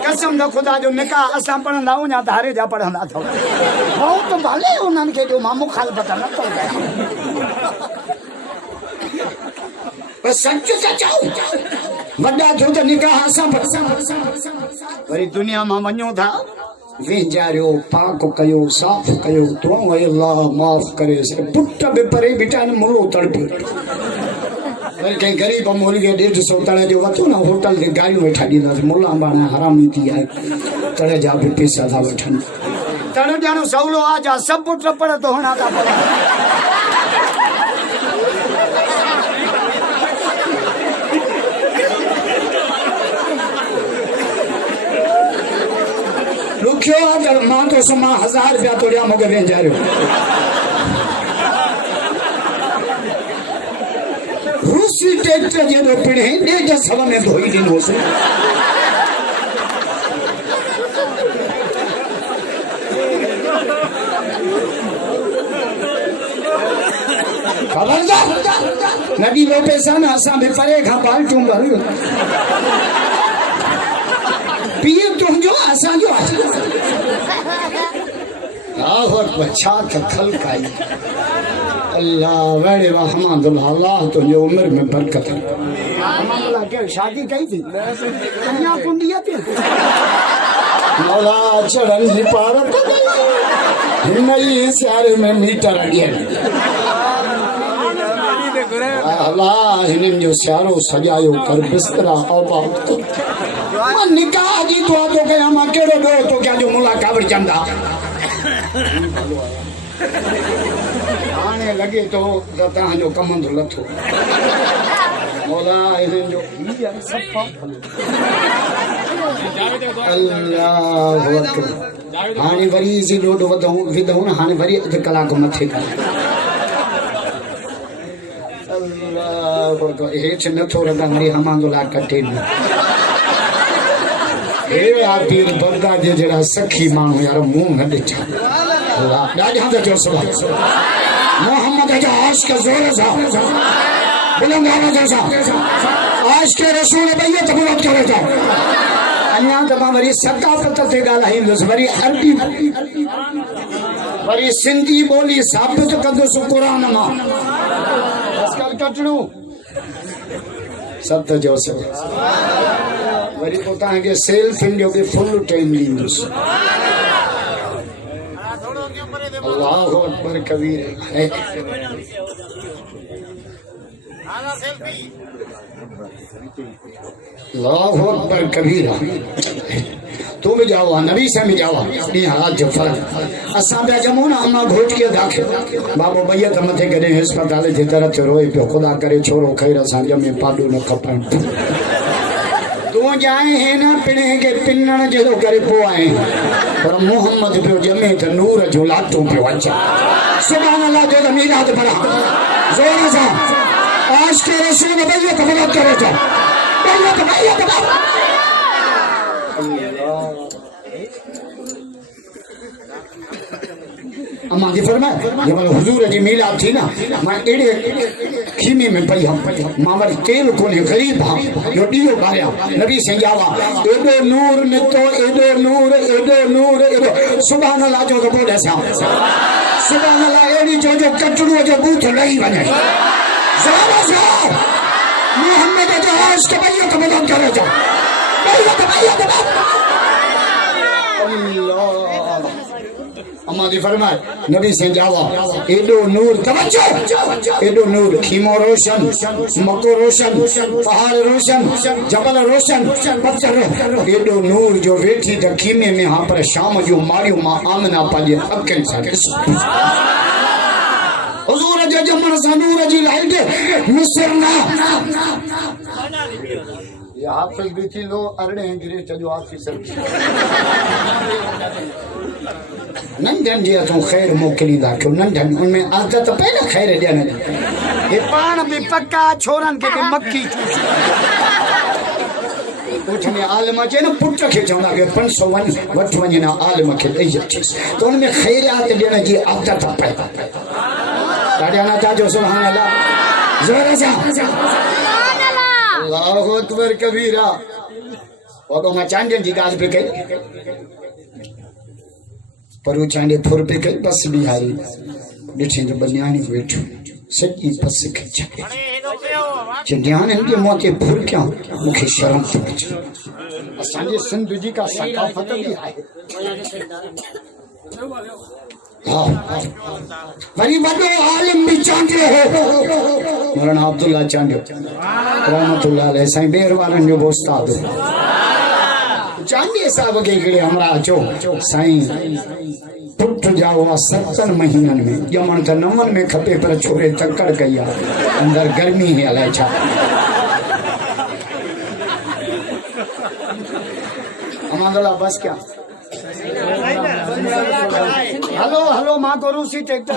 कसम न ख़ुदा जो निकाह असां पढ़ंदा आहियूं या धारे जा पढ़ंदा अथव बहुत भले उन्हनि खे ॾियो मां मुखालफ़त न थो कयां सच था चऊं वॾा थियो त निकाह असां वरी दुनिया मां वञो था वेंजारियो पाक कयो साफ़ कयो दुआऊं अल्लाह माफ़ करे पुट बि परे बीठा आहिनि मुलो तड़पी वरी कंहिं ग़रीब मोली खे 150 तड़े जो वठो न होटल ते गाड़ियूं वेठा ॾींदासीं मुला बाणा हरामी थी आहे तड़े जा बि पैसा था वठनि तण जानो सवलो आ जा सब पुट पड़ तो होना था रुखियो अगर मां तो समा 1000 रुपया तोड़िया मगे वे जा रहे रूसी ट्रैक्टर जे दो पिणे ने जे सब में धोई दिन हो से खबरदार नबी लो पैसा ना असा भी परे खा पाल्टू भर पिए तुम जो असा जो आहो बच्चा खल काई अल्लाह वेड़े रहमतुल्लाह अल्लाह तो जो उम्र में बरकत है मामला के शादी कही थी कन्या कुंडिया थी मौला चढ़न की पारत नई सारे में मीटर अड़िया अल्लाह हिनन जो सारो सजायो कर बिस्तरा आबाद कर निकाह जी दुआ तो कया मां केड़ो दो तो क्या जो मुलाकात चंदा आने लगे तो दता जो कमंद लथो मौला हिनन जो अल्लाह अकबर हाने वरी जी रोड वदऊ विदऊ न हाने वरी अध कलाक मथे कर हेठ नथो रगा मरी हमांदुला कटे हे आतीर बरदा जे जड़ा सखी मानू यार मुंह न दिखा अल्लाह ॾाढा त जो सुभान मोहम्मद जा आशिक जोर सा बुलंद आवाज सा आशिक रसूल बैयत बुलंद करे था अन्या तमा वरी सकाफत ते ॻाल्हाई वरी अरबी वरी सिंधी ॿोली साबित कंदुसि क़ुरान मां कटड़ू सत जो से वरी को के सेल्फ इंडियो के फुल टाइम लींदुस अल्लाहु अकबर कबीर है अल्लाहु अकबर कबीर तू भी जावा नबी से भी जावा नी हाथ जो फर्क असा पे जमो ना अम्मा घोट के दाखे बाबू भैया त मथे करे अस्पताल जे तरह ते रोए पियो खुदा करे छोरो खैर असा जमे पाडू न खपन तू जाए है ना पिणे के पिन्नण जेरो करे पो आए पर मोहम्मद पियो जमे त नूर जो लाटो पियो अचा सुभान अल्लाह जो मीरात भरा जोर से आज के रसूल भैया त मदद करे तो भैया त अम्मा जी फरमाए जब हुजूर जी मिलाद थी ना मैं एड़े खीमे में पई हम मावर तेल कोने गरीब हां जो दियो बारिया नबी से जावा एडो नूर नितो एडो नूर एडो सुभान अल्लाह जो बोले सा सुभान अल्लाह एड़ी जो कटड़ो जो बूथ नहीं बने ज़रा सा मोहम्मद जो आज के भैया को मदद करे जा भैया अम्मा जी फरमाए नबी से जावा एडो नूर तवज्जो एडो नूर खीमो रोशन मको रोशन पहाड़ रोशन जबल रोशन पत्थर एडो नूर जो वेठी त खीमे में हां पर शाम जो मारियो मां आमना पाजे अकन सा हुजूर जे जमन सा नूर जी लाइट मिसरना ये हाफिज भी थी लो अरड़े गिरे चजो ऑफिसर नंढन जी तो खैर मोकली दा क्यों नंढन उनमें आदत पहले खैर देने ये पान भी पक्का छोरन के मक्खी उठने आलम जे न पुट के चवंदा के 500 वठ वञना आलम के ॾेई अचीस तो उनमें खैरियत ॾियण जी आदत पए ॾाढा ना ताजो सुभान अल्लाह जोर से सुभान अल्लाह अल्लाहु अकबर कबीरा वो मां चांदन जी गाल पे कई पर वो चांदे फुर पे कई बस बिहारी ॾिठे जो बनियानी वेठो सच्ची बस खिच ध्यान इनके मोते भूल क्या मुखे शर्म थी अचे असांजे सिंध जी का सकाफत भी है हाँ वरी वडो आलिम भी चांडियो हो मौलाना अब्दुल्ला चांडियो रहमतुल्लाह अलैहि साईं बेरवारन जो उस्ताद चांदी साहब के गिड़े हमरा अचो साईं टुट जाओ 7 महीनन में जमन त 9 में खपे पर छोरे तकड़ कई अंदर गर्मी है अलाए छा अमादला बस क्या हेलो हेलो माँ को रूसी ट्रैक्टर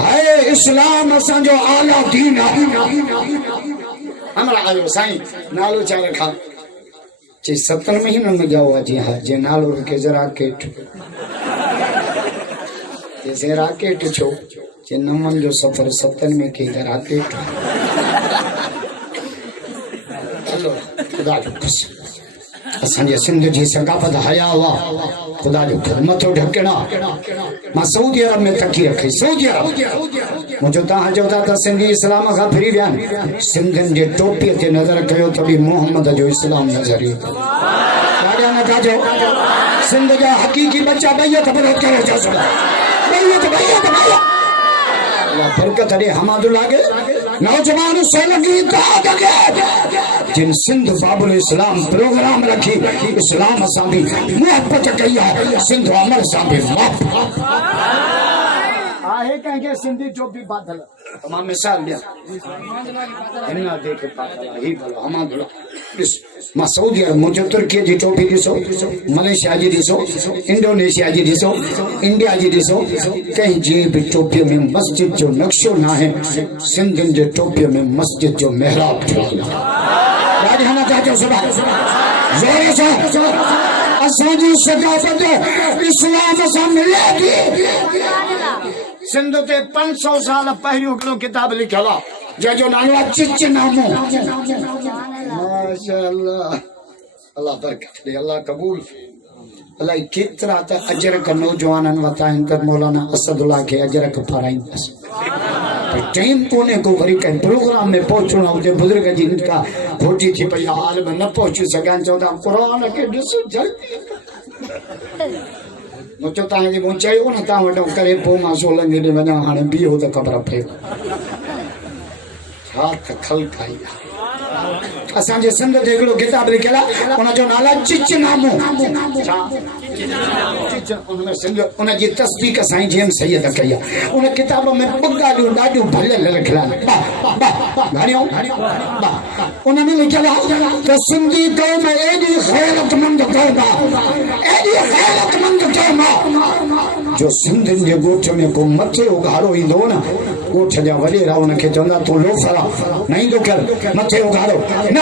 हाय इस्लाम असांजो आला दीन हमरा आयो साईं नालो छा रखा जे 7 महीननि में जाओ जी हाँ जे नालो रखे जरा केट जैसे राकेट छो जे 9 जो सफर 7 में के राकेट चलो खुदा जो कसम असांजे सिंध जी सकाफत हया हुआ खुदा जो मथो ढकणा मां सऊदी अरब में तकी रखी सऊदी अरब मुझे तहां जो था सिंधी इस्लाम का फिरी विया सिंधन जे टोपी ते नजर कयो तो भी मोहम्मद जो इस्लाम नजर ईंदो ॾाढा न काजो सिंध जा हकीकी बच्चा बैयत बरत करो जसो बैयत अल्लाह बरकत दे हमादुल्लाह के नौजवान से लगी दाद के जिन सिंध बाबुल इस्लाम प्रोग्राम रखी इस्लाम सां भी मोहब्बत कई है सिंध अमर सां भी मोहब्बत आहे कंहिंखे सिंधी जो भी बादल मां मिसाल ॾियां हिन देखे बादल ही भलो हमादुल्लाह ॾिस मां सऊदी अरब मुझे तुर्की जी टोपी ॾिसो मलेशिया जी ॾिसो इंडोनेशिया जी ॾिसो इंडिया जी ॾिसो कंहिं जी भी टोपी में मस्जिद जो नक्शो ना है सिंधियुनि जे टोपी में मस्जिद जो मेहराब ठहियल आहे राजहाना चाचो सुभाणे ज़ोर सां असांजी सकाफत इस्लाम सां मिले थी सिंध ते 500 साल पहिरियों हिकिड़ो किताब लिखियल आहे जंहिंजो नालो आहे चिचनामो माशाअल्लाह अल्लाह बरकत दे अल्लाह कबूल अल्लाह केतिरा त अजरक नौजवाननि वता आहिनि त मौलाना असदुल्लाह खे अजरक पाराईंदसि टाइम कोन्हे को वरी कंहिं प्रोग्राम में पहुचणो हुजे बुज़ुर्ग जी का खोटी थी पई हाल में न पहुची सघनि चवंदा क़ुर खे ॾिसो जल्दी मुझे तव्हांजी मूं चयो न तव्हां वटि करे पोइ मां सोलंगी ॾे वञा हाणे बीहो त ख़बर पए छा त ख़ल्क़ आई असांजे सिंध ते हिकिड़ो किताब लिखियल आहे उनजो नालो आहे चिचनामो उनमें सिंध उनजी तस्दीक साईं जेम सैयद कई आहे उन किताब में ॿ ॻाल्हियूं ॾाढियूं भलियल लिखियल आहिनि उनमें लिखियल आहे त सिंधी क़ौम एॾी ग़ैरतमंद क़ौम आहे एॾी ग़ैरतमंद क़ौम आहे जो सिंधियुनि जे ॻोठ में को मथे उघाड़ो ईंदो न ॻोठ जा वॾेरा उनखे चवंदा तूं लोफर आहे न ईंदो कर मथे उघाड़ो न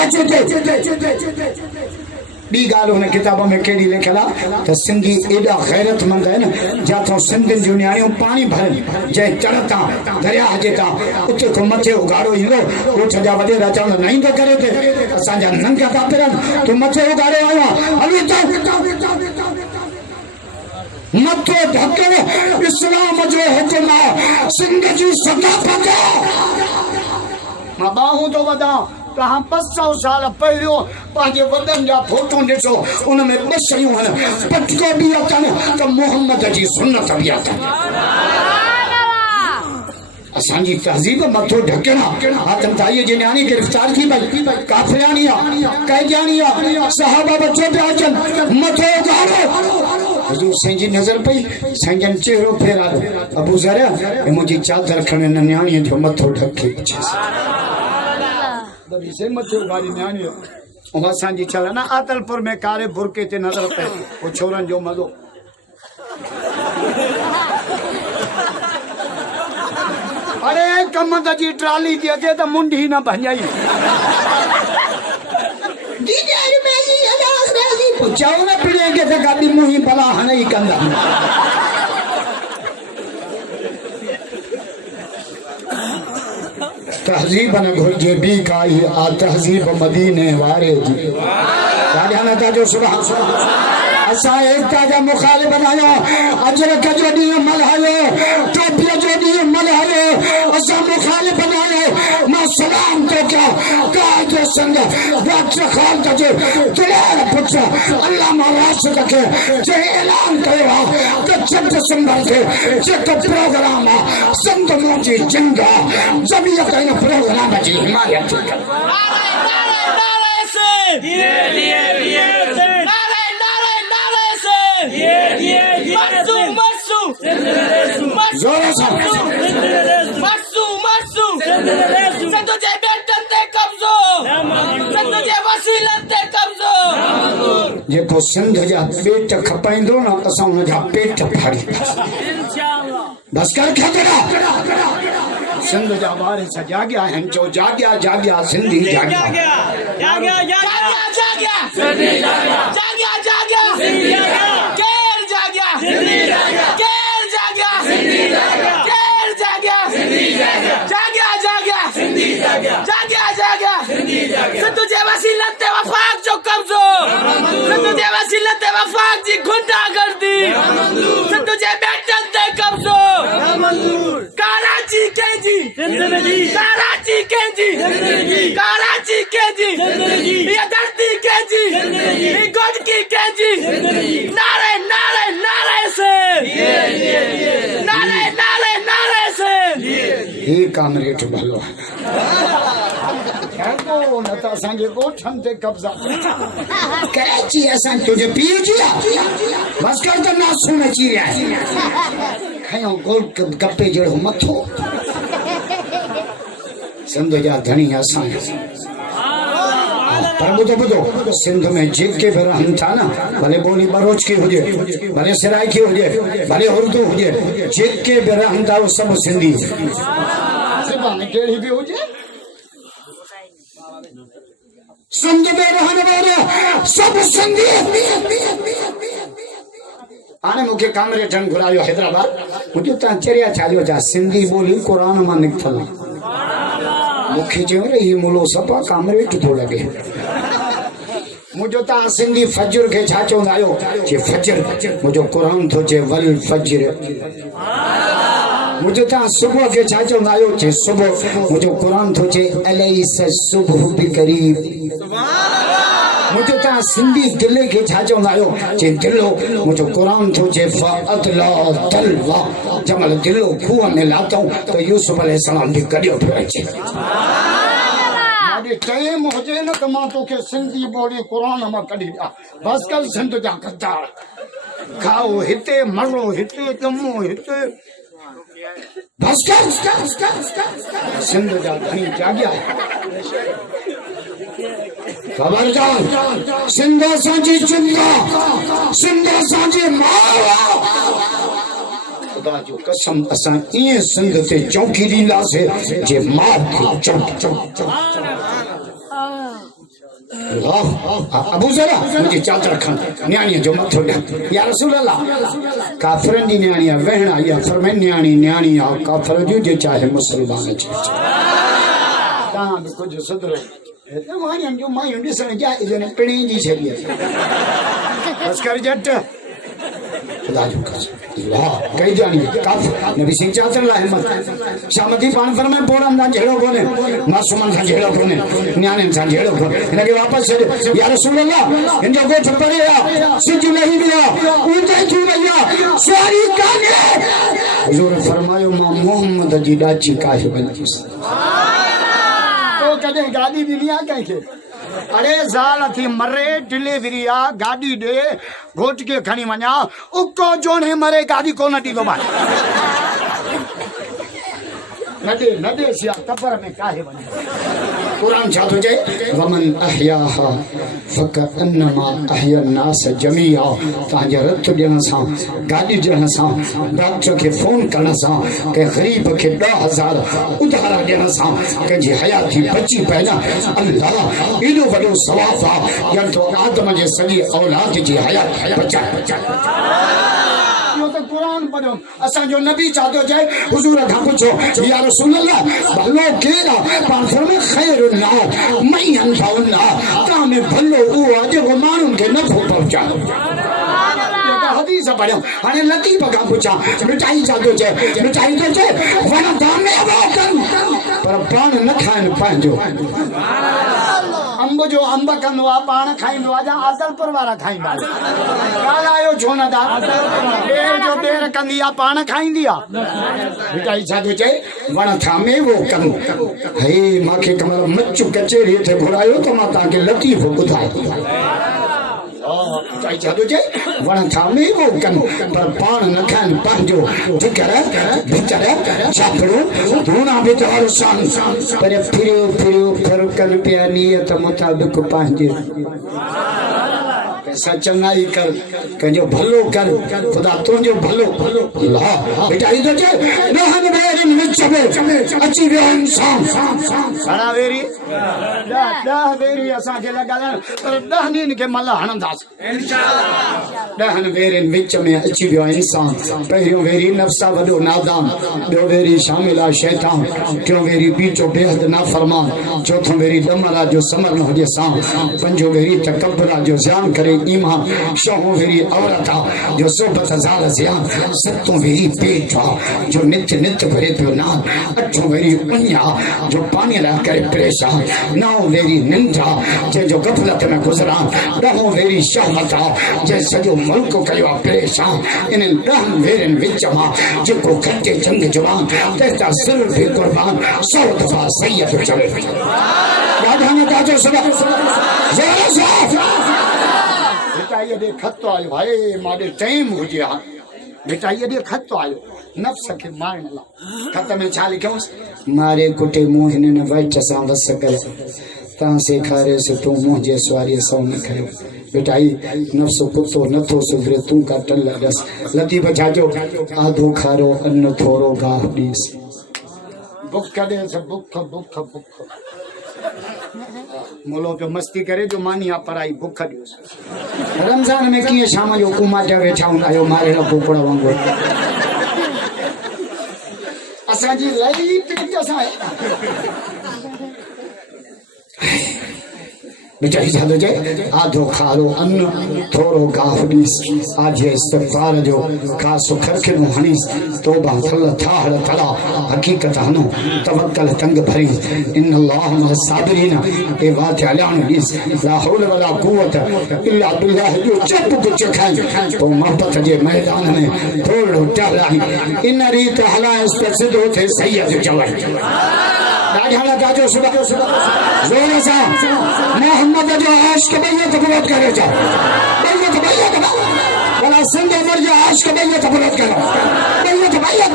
ॿी ॻाल्हि हुन किताब में कहिड़ी लिखियल आहे त सिंधी एॾा ग़ैरतमंद आहिनि जाथो सिंधियुनि जूं नियाणियूं पाणी भरनि जंहिं चढ़ तां दरिया जे तां उते को मथे उघाड़ो ईंदो ॻोठ जा वॾेरा चवंदा न ईंदो करे ते असांजा नंग था फिरनि तूं मथे उघाड़ो आयो आहे मथो ढकण इस्लाम जो हुकुम आहे सिंध जी सकाफत मां बाहूं तो वधां तहां 200 साल पहिरियों पंहिंजे वॾनि जा फोटो ॾिसो उनमें 2 शयूं आहिनि पटको बि अथनि त मोहम्मद जी सुन्नत बि अथनि असांजी तहज़ीब मथो ढकणा आतंकवादी जी न्याणी गिरफ्तार थी पई काफिरानी आहे कैदियानी आहे सहाबा बच्चो पिया अचनि मथो उघाड़ो हुजूर साईं जी नज़र पई साईं जन चेहरो फेरायो अबू ज़र मुंहिंजी चादर खणे न न्याणीअ जो मथो ढके से मथे उघाड़ी न्याणी असांजी छल न आतलपुर में कारे बुरके ते नज़र पए वो छोरनि जो मज़ो अरे कमंद जी ट्राली थी अचे त मुंडी न भञाई चओ न पिड़े खे त गाॾी मुंही भला हाणे ई कंदा तहज़ीब न घुरिजे ॿी काई आ तहज़ीब मदीने वारे जी ॾाढा नथा जो सुभाणे असां एकता जा मुखालिफ आहियूं अजरक जो ॾींहुं मल्हायो टोपीअ जो ॾींहुं मल्हायो असां मुखालिफ आहियूं मां सलाम तो क्या कायदे संग डॉक्टर खान जो दुलार पुत्र अल्लाह महाराज के जे ऐलान कयो तो 6 दिसंबर के जे तो प्रोग्राम संत मोजी जिंदा जमीयत इन प्रोग्राम जी हिमायत जोर से जेको सिंध जा पेट खपाइंदो न असां उन जा पेट फाड़ी बस कर खतरा सिंध जा बार जाग्या आहिनि जो जाग्या जाग्या सिंधी जाग्या जाग्या जाग्या जाग्या सिंधी जाग्या जाग्या जाग्या सिंधी जाग्या केर जाग्या सिंधी जाग्या केर जाग्या सिंधी जाग्या केर जाग्या सिंधी जाग्या जाग्या जाग्या सिंधी जाग्या जाग्या जाग्या सिंधी जाग्या सिंधु जे वसीलत ते वफाक जो कब्जो सिंधु जे वसीलत ते वफाक जी गुंडागर्दी सिंधु जे बेटन ते कब्जो कराची के जी कराची के जी कराची के जी ये धरती के जी ये गोदकी के जी नारे नारे नारे से नारे नारे नारे से ये कामरेड भलो तो न तो असांजे गोठन ते कब्जा कराची असां तुझे पीउ जी बस कर तो ना सुन अची रहा खयो गोल गप्पे जड़ो मथो सिंध जा धनी असां पर बुधो सिंध में जेके भी रहन था ना भले बोली बरोच की हुजे भले सराइकी हुजे भले उर्दू हुजे जेके भी रहन था वो सब सिंधी ज़बान केड़ी भी हुजे सिंध में रहने वाले सब सिंधी आने मुखे कामरे ठन घुरायो हैदराबाद मुझे ता चरिया चालियो जा सिंधी बोली कुरान में निकथल मुखे जो रे ये मुलो सपा कामरे तो लगे मुझे ता सिंधी फजर के छा चोंदा आयो जे फजर मुझे कुरान तो जे वल फजर मुझे ता सुबह के छा चोंदा आयो जे सुबह मुझे कुरान तो जे अलैस सुबह भी करीब मुझे ता सिंधी दिले के छा चोंदा आयो जे दिलो मुझे कुरान तो जे फअदला दलवा जमल दिलो खूह में लातो तो यूसुफ अलैहिस्सलाम भी कडियो पहुंचे टाइम हो जाए ना तो मां तो के सिंधी बोली कुरान में कढी दा बस कल सिंध जा गद्दार खाओ हिते मरो हिते जमो हिते बस कर सिंध जा धनी जाग्या खबरदार सिंध सांजी चिंता सिंध सांजी मावा खुदा जो कसम असां इए सिंध ते चौकी दींदा से जे मां की चौक चौक चौक अबू जरा मुझे चादर खन न्याणी जो मथो या रसूल अल्लाह काफरन दी न्याणी वहना या फरमाए न्याणी न्याणी आ काफर जो चाहे मुसलमान जी ता कुछ सुधरो तो मां जो मां ॾिसण जा इजने पिणी जी छड़ी बस कर जट खुदा जो कसम ला कई जानी काफ नबी सिंह चादर ला हिम्मत शामती पान फरमाए पोड़न दा झेड़ो कोने मासूमन सा झेड़ो कोने न्याणे सा झेड़ो कोने इनके वापस या रसूल अल्लाह इन जो गोठ पड़े सिज नहीं दिया ऊंचे थी भैया सवारी काने हुजूर फरमायो मां मोहम्मद जी डाची काहे बंदी तो कदे गाड़ी दिलिया कहे अरे साल थी मरे डिलीवरी आ गाड़ी दे घोट के खणी वञा उको जोने मरे गाड़ी को न दीदो भाई नदे सिया कबर में काहे वञे कुरान छा तो जे वमन अहयाहा फकअन्नमा अहया नास जमीआ ताजे रत ॾियण सां गाॾी ॾियण सां डॉक्टर खे फोन करण सां के गरीब खे 10,000 उधार ॾियण सां कंहिंजी हयाती बची पए न अल्लाह एॾो वॾो सवाब आहे ॼण तो आदम जे सॼी औलाद जी हयात बचाए तो कुरान पढ़ो असा जो नबी चाहतो जाए हुजूर का पूछो या रसूल अल्लाह भलो केरा पान फरमाए खैर ना मई अनफाउना ता में भलो वो जो मानुन के नफो पहुंचा हदीस पढ़ो हाने लतीफ का पूछा मिठाई चाहतो जाए मिठाई तो जाए वन दामे वातन पर पान न खान पंहिंजो अंब जो अंब कंदो आहे पाण खाईंदो आहे या आदलपुर वारा खाईंदा ॻाल्हायो छो न था ॿेर जो ॿेर कंदी आहे पाण खाईंदी आहे बेटा छा थो चए वण थामे वो कन हे मूंखे कमल मच्छू कचेरीअ ते घुरायो त मां तव्हांखे लतीफ़ो ॿुधाए वण थामे वो कन पर पाण न खाइनि पंहिंजो धिकर भितर छापड़ो धूना भितर सान पर फिरियो फिरियो फरकन पिया नियत मुताबिक पंहिंजे सच चङाई कर कंहिंजो भलो कर ख़ुदा तुंहिंजो भलो अल्लाह बेटा इधर जे रहन बेरन विच में अची वियो इंसान घणा वेरी ॾह वेरी असांखे लॻाइण पर 10 ॾींहंनि खे मल हणंदासीं इंशाअल्लाह 10 वेरनि विच में अची वियो इंसान पहिरियों वेरी नफ़्सा वॾो नादान ॿियो वेरी शामिल आहे शैतान टियों वेरी बीचो बेहद नाफ़रमान चौथों वेरी दमरा जो समर न हुजे सां पंजो वेरी तकब्बुरा जो ज़ियान करे ईमान शहों वेरी औरत आहे जो सोबत ज़ाल ज़ियान सतों वेरी पेट आहे जो नित्य नित्य भरे पियो नाल अठों वेरी उञा जो पानी लाइ करे परेशान नौ वेरी निंड आहे जंहिंजो गफ़लत में गुज़रान ॾहों वेरी शहमत आहे जंहिं सॼो मुल्क कयो आहे परेशान इन्हनि 10 वेरनि विच मां जेको खटे जंग जवान तंहिंजा सिर बि क़ुर्बान 100 दफ़ा सैयद चवे ॾाढा न ताजो सबक ज़ोर सां बेटा ये खत आयो भाई मारे टाइम हुजे हा बेटा ये खत आयो नफ्स के मारण ला खत में छा लिखियोसि मारे कुटे मुंह हिन वट सां वस कर तां सेखारे से तू मुंहिंजे सवारी सौ न खयो बेटा नफ्स कुत्तो नथो सुधरे तू कटल लॻस लतीफ़ छाजो आधो खारो अन्न थोरो गाह ॾीस बुख ॾे बुख बुख बुख मोलो पे मस्ती करे जो मानी आ पराई बुख दियोस रमजान में किए शाम जो कुमाटा वेठा आयो मारे कुकड़ा वांगो असा जी लई पेट असा बेटा साधो जाए आधो खारो अन्न थोरो गाह ॾीस आजे इस्तग़फ़ार जो का सुखर के हणीस तौबा थल थाड़ तला हकीकत हनो तवक्कल तंग भरी इन अल्लाह मअ साबिरीन ए बात अलान ॾीस ला हौल वला कुव्वत इल्ला बिल्लाह जो जब कुछ खाए तो मोहब्बत जे मैदान में थोड़ो टहलाई इन रीत हला इस्तसिदो थे सैयद जवाई ॾाढा गाजो सुबह जोर से मोहम्मद जो आशिक बैयत बुलंद करे जा बैयत वाला सिंध उमर जो आशिक बैयत बुलंद करो बैयत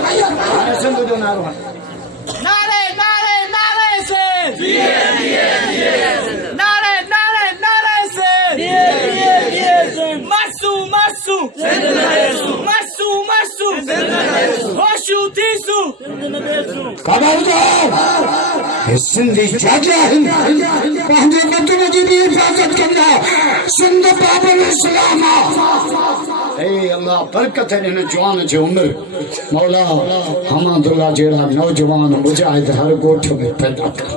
सिंध जो नारो नारे नारे नारे से नारे नारे नारे से मसू मसू मसू मसू होशू तीसू खबरदार सिंधी जाजा पंहिंजे वतन जी भी हिफ़ाज़त कंदा सिंध बाबुल इस्लाम ए अल्लाह बरकत इन जवान जो उम्र मौला हमादुल्लाह जेड़ा नौजवान मुजाहिद हर गोठ में पैदा कर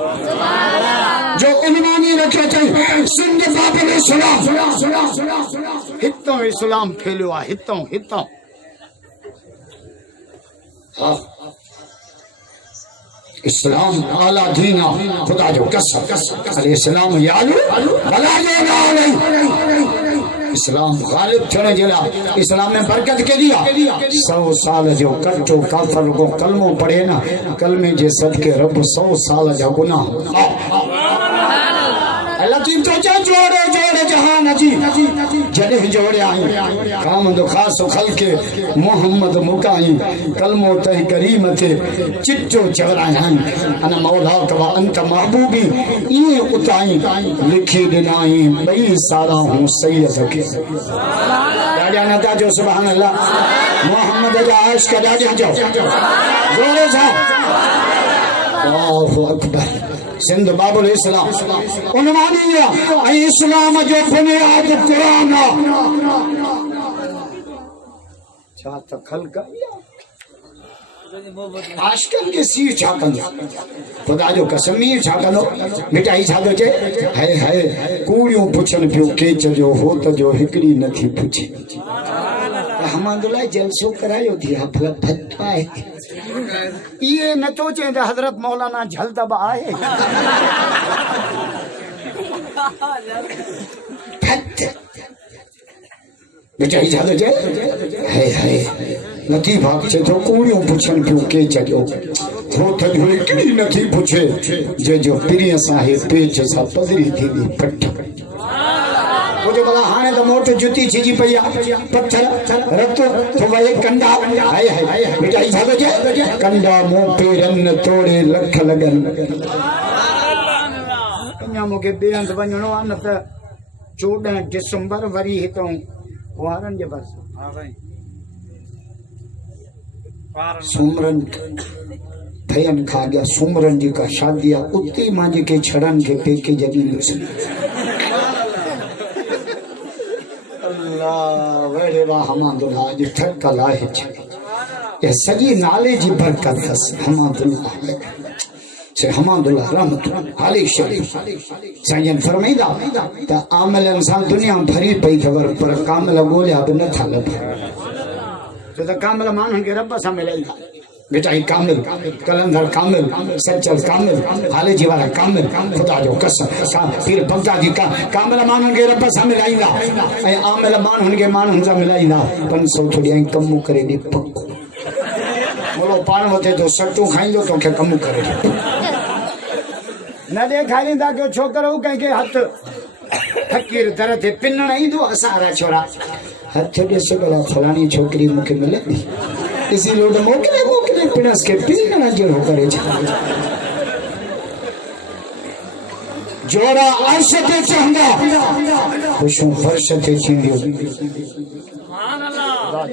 जो इमानी रखे थे सिंध बाबुल इस्लाम हितों इस्लाम फैलियो आहे हितों हाँ इस्लाम आला दीना खुदा जो कसम इस्लाम यालू भला इस्लाम गालिब थियण जे लाइ इस्लाम में बरकत के दिया 100 साल जो कट्टो काफर को कलमो पढ़े ना कलमे जे सदके रब 100 साल जा गुनाह लतीफ तो जोड़े जोड़े जहान अजी जॾहिं जोड़े आई कामद खास खलके मोहम्मद मुकाई कलमो तह करीम थे चिट्टो चवराई अन मौला कवा अंत महबूबी ये उताई लिखी दिनाई बई सारा हूं सैयद के डाडिया नता जो सुभान अल्लाह मोहम्मद जा आशिक डाडिया जो जोरे सा अल्लाहु अकबर सिंध बाबुल इस्लाम उन्वानिया इस्लाम जो बुनियाद कुरान छा त खलक आशिकन के सी छा कंदो खुदा जो कसम ई छा कंदो मिठाई छा थो चए हाय हाय कूड़ियूं पुछनि पियो केच जो होत जो हिकड़ी नथी पुछे हमादुल्लाह जलसो करायो थी हफ़लत फत आहे ये न तो चें हजरत मौलाना झलदब आहे बेटा इजाजत है हाय नथी भाग छे तो कोणियो पुछन पियो के चढ़ियो हो थजो एकड़ी नथी पुछे जे जो पिरिय साहे पेच सा पदरी थी दी पट मुझे बोला हाने तो मोट जुती छिजी पया पत्थर रत तो वही कंडा हाय हाय बेटा इजाजत है कंडा मुंह पे रन तोड़े लख लगन कन्या मोके बेंत वणो आ न त 14 दिसंबर वरी हितो वारन जे बस हां भाई सुमरन थयन खा गया सुमरन जी का शादिया उती मां जी के छड़न के पेके जदी अल्लाह वेरे वाह हमादुल्लाह जी थकला है ये सजी नाले जी बरकत हस हमादुल्लाह से हमादुल्लाह रहमत हाली शरीफ साईं फरमाईदा त आमल इंसान दुनिया भरी पई खबर पर कामल गोलिया बि न था लब तो त कामल मानन के रब सा मिलेगा बेटा ही कामिल कलंदर कामिल सच्चल कामिल हाले जी वाला कामिल खुदा जो कसम पीर बगदादी का कामिल मानन के रब सा मिलाईंदा ए आमल मानन के मानन सा मिलाईंदा 500 थोड़ी आई कम करे दी पक्को बोलो पान होते तो सट्टू खाइंदो तो के कम करे न दे खाइंदा के छोकरो कहीं के हथ फकीर दर ते पिन नहीं दो असारा छोरा हथ दे सगला फलानी छोकरी मुके मिले इसी लोड मोकले पिनस के पिन ना जो करे जोड़ा अर्श ते चंगा खुशू फर्श ते छिंदियो सुभान अल्लाह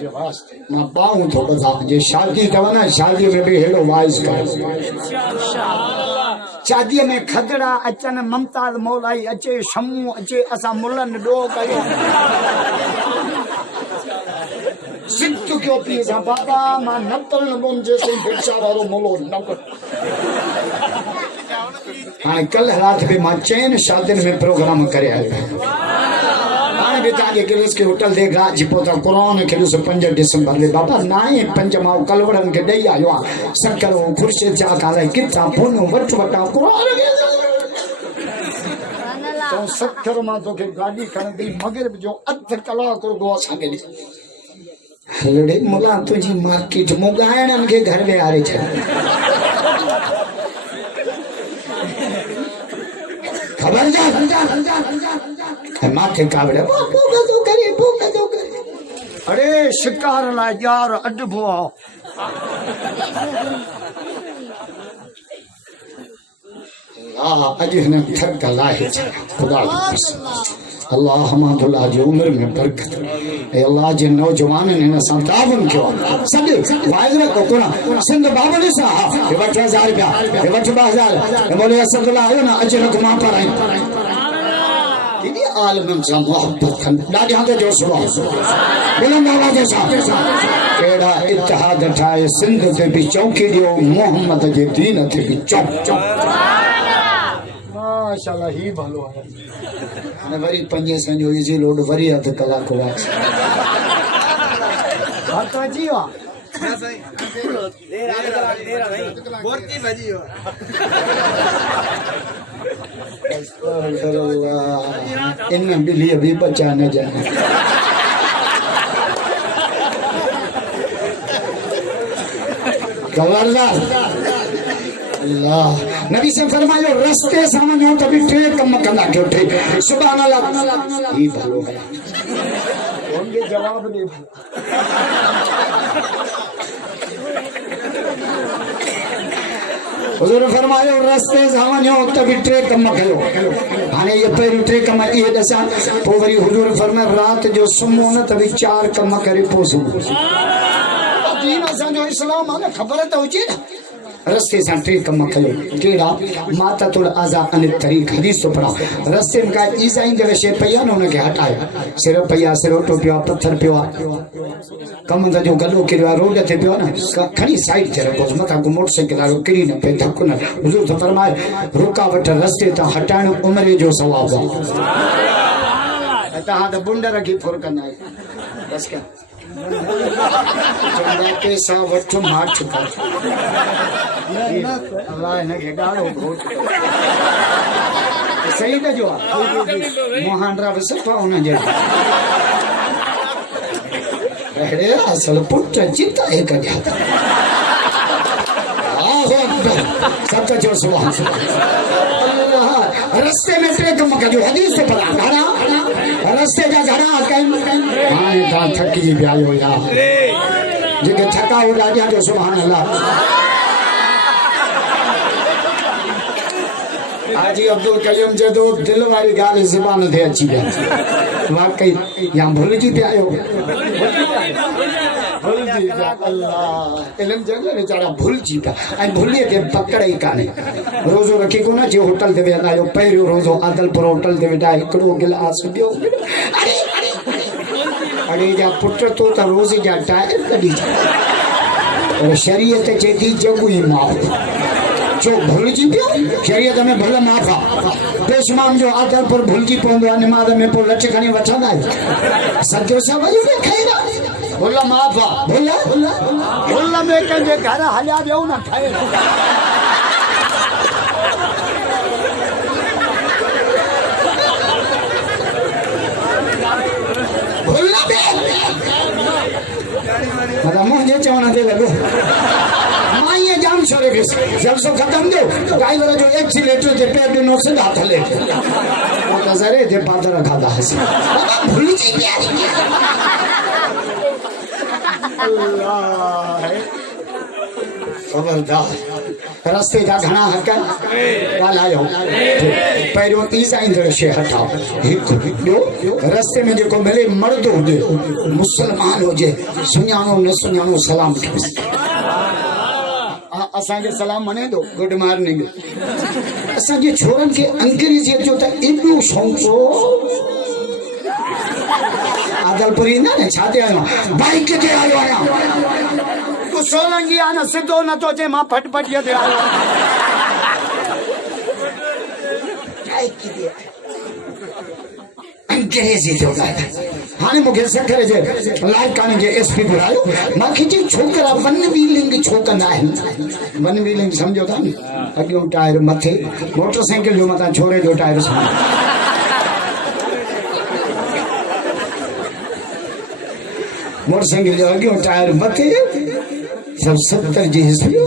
मां पाऊं तो बता जे शादी कवना शादी में भी हेलो वाइज कर शादी में खदड़ा अचन ममताज मौलाई अचे शमू अचे असा मुलन डो कयो सिद्ध क्यों पी सा बाबा मां नतल बोन जैसे बेचारो मोलो नक हां कल रात भी मां चैन शादी में प्रोग्राम करे आयो हां बेटा के गिरस के होटल दे गाजी पोता कुरान के 5 दिसंबर ले बाबा नाए पंज मां कलवड़न के दई आयो सकरो खुर्शे चा काले किता फोनो वट वटा कुरान के तो सत्तर मां तो के गाड़ी कर दी मगरिब जो अध कलाक को संगे हलड़े मुला तुझी मार्केट मुगायणन के घर में आ रहे छे खबरदार माथे कावड़े भूखा तो करे अरे शिकार ला यार अडबो अज ने थक लाए खुदा अल्लाह हमादुल्लाह जी उम्र में बरकत ए अल्लाह जे नौजवान ने न संतावन क्यों सगे वायरा को कोना सिंध बाबली सा ये 8000 रुपया ये 12000 बोले असदुल्लाह आयो ना अजर को मां पर आई दीदी आलम से मोहब्बत खन दादी हां जो सुबह बुलंद आवाज से केड़ा इत्तेहाद ठाए सिंध ते भी चौकी दियो मोहम्मद जे दीन ते भी चौक माशाअल्लाह ही भलो है ने वरी पंजे संजो इजी लोड वरी अध कलाक वाच हां जीवा हां सही देर नहीं बोरती बजी हो अल्लाह इन बिल्ली अभी बचा न जाए खबरदार अल्लाह नबी से फरमायो रास्ते सामने हो तभी ट्रे कम कला के उठे सुभान अल्लाह ये भलो है उनके जवाब दे हुजूर फरमायो रास्ते सामने हो तभी ट्रे कम कयो हाने ये पहिरियों ट्रे कम ये दसा पो वरी हुजूर फरमायो रात जो सुम्हो न तभी 4 कम करे पोसू दीन असा जो इस्लाम आने खबर तो हुजे रस्ते से ट्रे कम कयो केड़ा माता तुल आजा अन तरीक हदीस तो पढ़ा रस्ते में का ईसाई जे शे पया न उनके हटाया सिर पया सिर टो पिया पत्थर पिया कम दा जो गलो किरवा रोड ते पियो ना खड़ी साइड ते रखो मथा को मोटरसाइकिल आरो किरी न पे धक्को न हुजूर तो फरमाए रुकावट रस्ते ता हटाण उम्र जो सवाब है ता दा बुंडर की फुरकन है बस क्या चंदा पैसा वठो मार चुका अल्लाह इनखे ॾाढो घोट सही था जो मोहांडरा बि सुठा हुन जे अड़े असल पुट चिता एक जाता सब तो जो सुभान रस्ते में टे कम कजो हदीस से पढ़ा घड़ा रस्ते जा घड़ा कहीं हां ता थकी भी आयो यार जेके थका हो राजा जो सुभान अल्लाह हाजी अब्दुल कयूम जे दो दिल वाली गाल जुबान थे अची गया वाकई या भूल जी पे आयो भूल जी अल्लाह इल्म जंगल बेचारा भूल जी पा ऐं भूलिए के पकड़ ही काने रोजो रखी को ना जे होटल ते वेंदा आयो पहिरियों रोजो आदलपुर होटल ते वेठा हिकिड़ो गिलास ॿियो अरे जा पुट तो त रोज जा टायर कढी और शरीयत चेती जगू ही माफ़ जो भूल जी पियो शरीयत में भल माफ़ आहे पेशमान जो आदलपुर भूल जी पवंदो आहे निमाज़ में पोइ लच खणी वठंदा आहियूं सजो सब खाईंदा भुल माफ़ आहे भुल में कंहिंजे घर हलिया वियो न खाए भुल मतलब मुझे चवण ते लॻो माईअ जाम छोरे खे जलसो ख़तम थियो ड्राइवर जो एक्सीलेटर ते पैर ॾिनो सिधा थले त ज़रे ते पादर खाधा हसी भुलिजी पिया अल्लाह खबरदार रस्ते जा घणा हक ॻाल्हायो पहिरियों तीस ईंदड़ शइ हटाओ हिकु ॿियो रस्ते में जेको मिले मर्द हुजे मुसलमान हुजे सुञाणो न सुञाणो सलाम असांखे सलाम मने दो गुड मॉर्निंग असांजे छोरनि खे अंग्रेजीअ जो त एॾो शौक़ु आदलपुर ईंदा न छा ते आयो बाइक ते आयो आहियां सोलंगी आहे न सिधो नथो चे मां फटफटीअ ते आयो अंग्रेजी जो हाणे मूंखे सखर जे लाइकानी जे एसपी घुरायो मूंखे चई छोकिरा वन व्हीलिंग छो कंदा आहिनि वन व्हीलिंग सम्झो था न अॻियों टायर मथे मोटरसाइकिल जो मथां छोरे जो टायर मोटरसाइकिल जो अॻियों टायर मथे सब 70 जी हिस्ट्री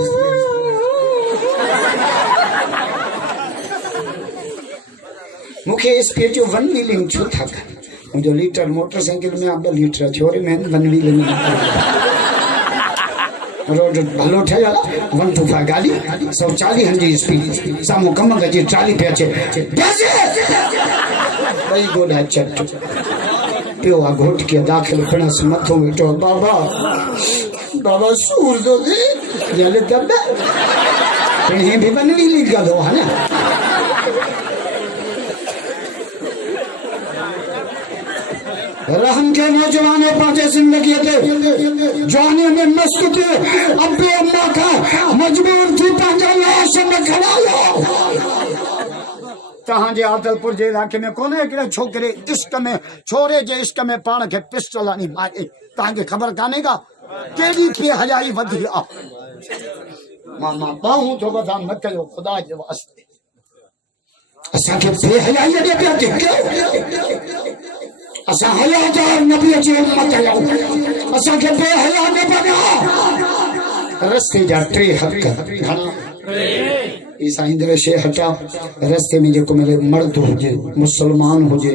मुखे इस पे जो वन व्हीलिंग छो था मुझे लीटर मोटरसाइकिल में 2 लीटर छोरे में वन व्हीलिंग रोड भलो ठहियल 125 गाड़ी 140 जी स्पीड सामू कम के ट्राली पे अचे भाई गोडा चट पियो आ घोट के दाखिल पिणस मथो वेठो बाबा बाबा सूर दो दे जले तब पिणे भी वन व्हीलिंग का दो है ना रहम के नौजवानों पांचे जिंदगी थे जवानी में मस्त थे अब्बे अम्मा का मजबूर थी पांचा लाश में खड़ा तहां जे आदलपुर जे इलाके में कोने हिकिड़े छोकिरे इश्क में छोरे जे इश्क में पाण खे पिस्टल हणी मारे तहांखे ख़बर कान्हे का केॾी थी हजाई वधी आहे मां बाहूं थो बधा न कयो ख़ुदा जे वास्ते असांखे बेहयाई ॾे पिया कयो असां हयादार नबी जी उम्मत आहियूं असांखे बेहया न बना रस्ते जा 3 हक़ घणा ईसा इंद्र शे हटा रस्ते में जेको मिले मर्द हुजे मुसलमान हुजे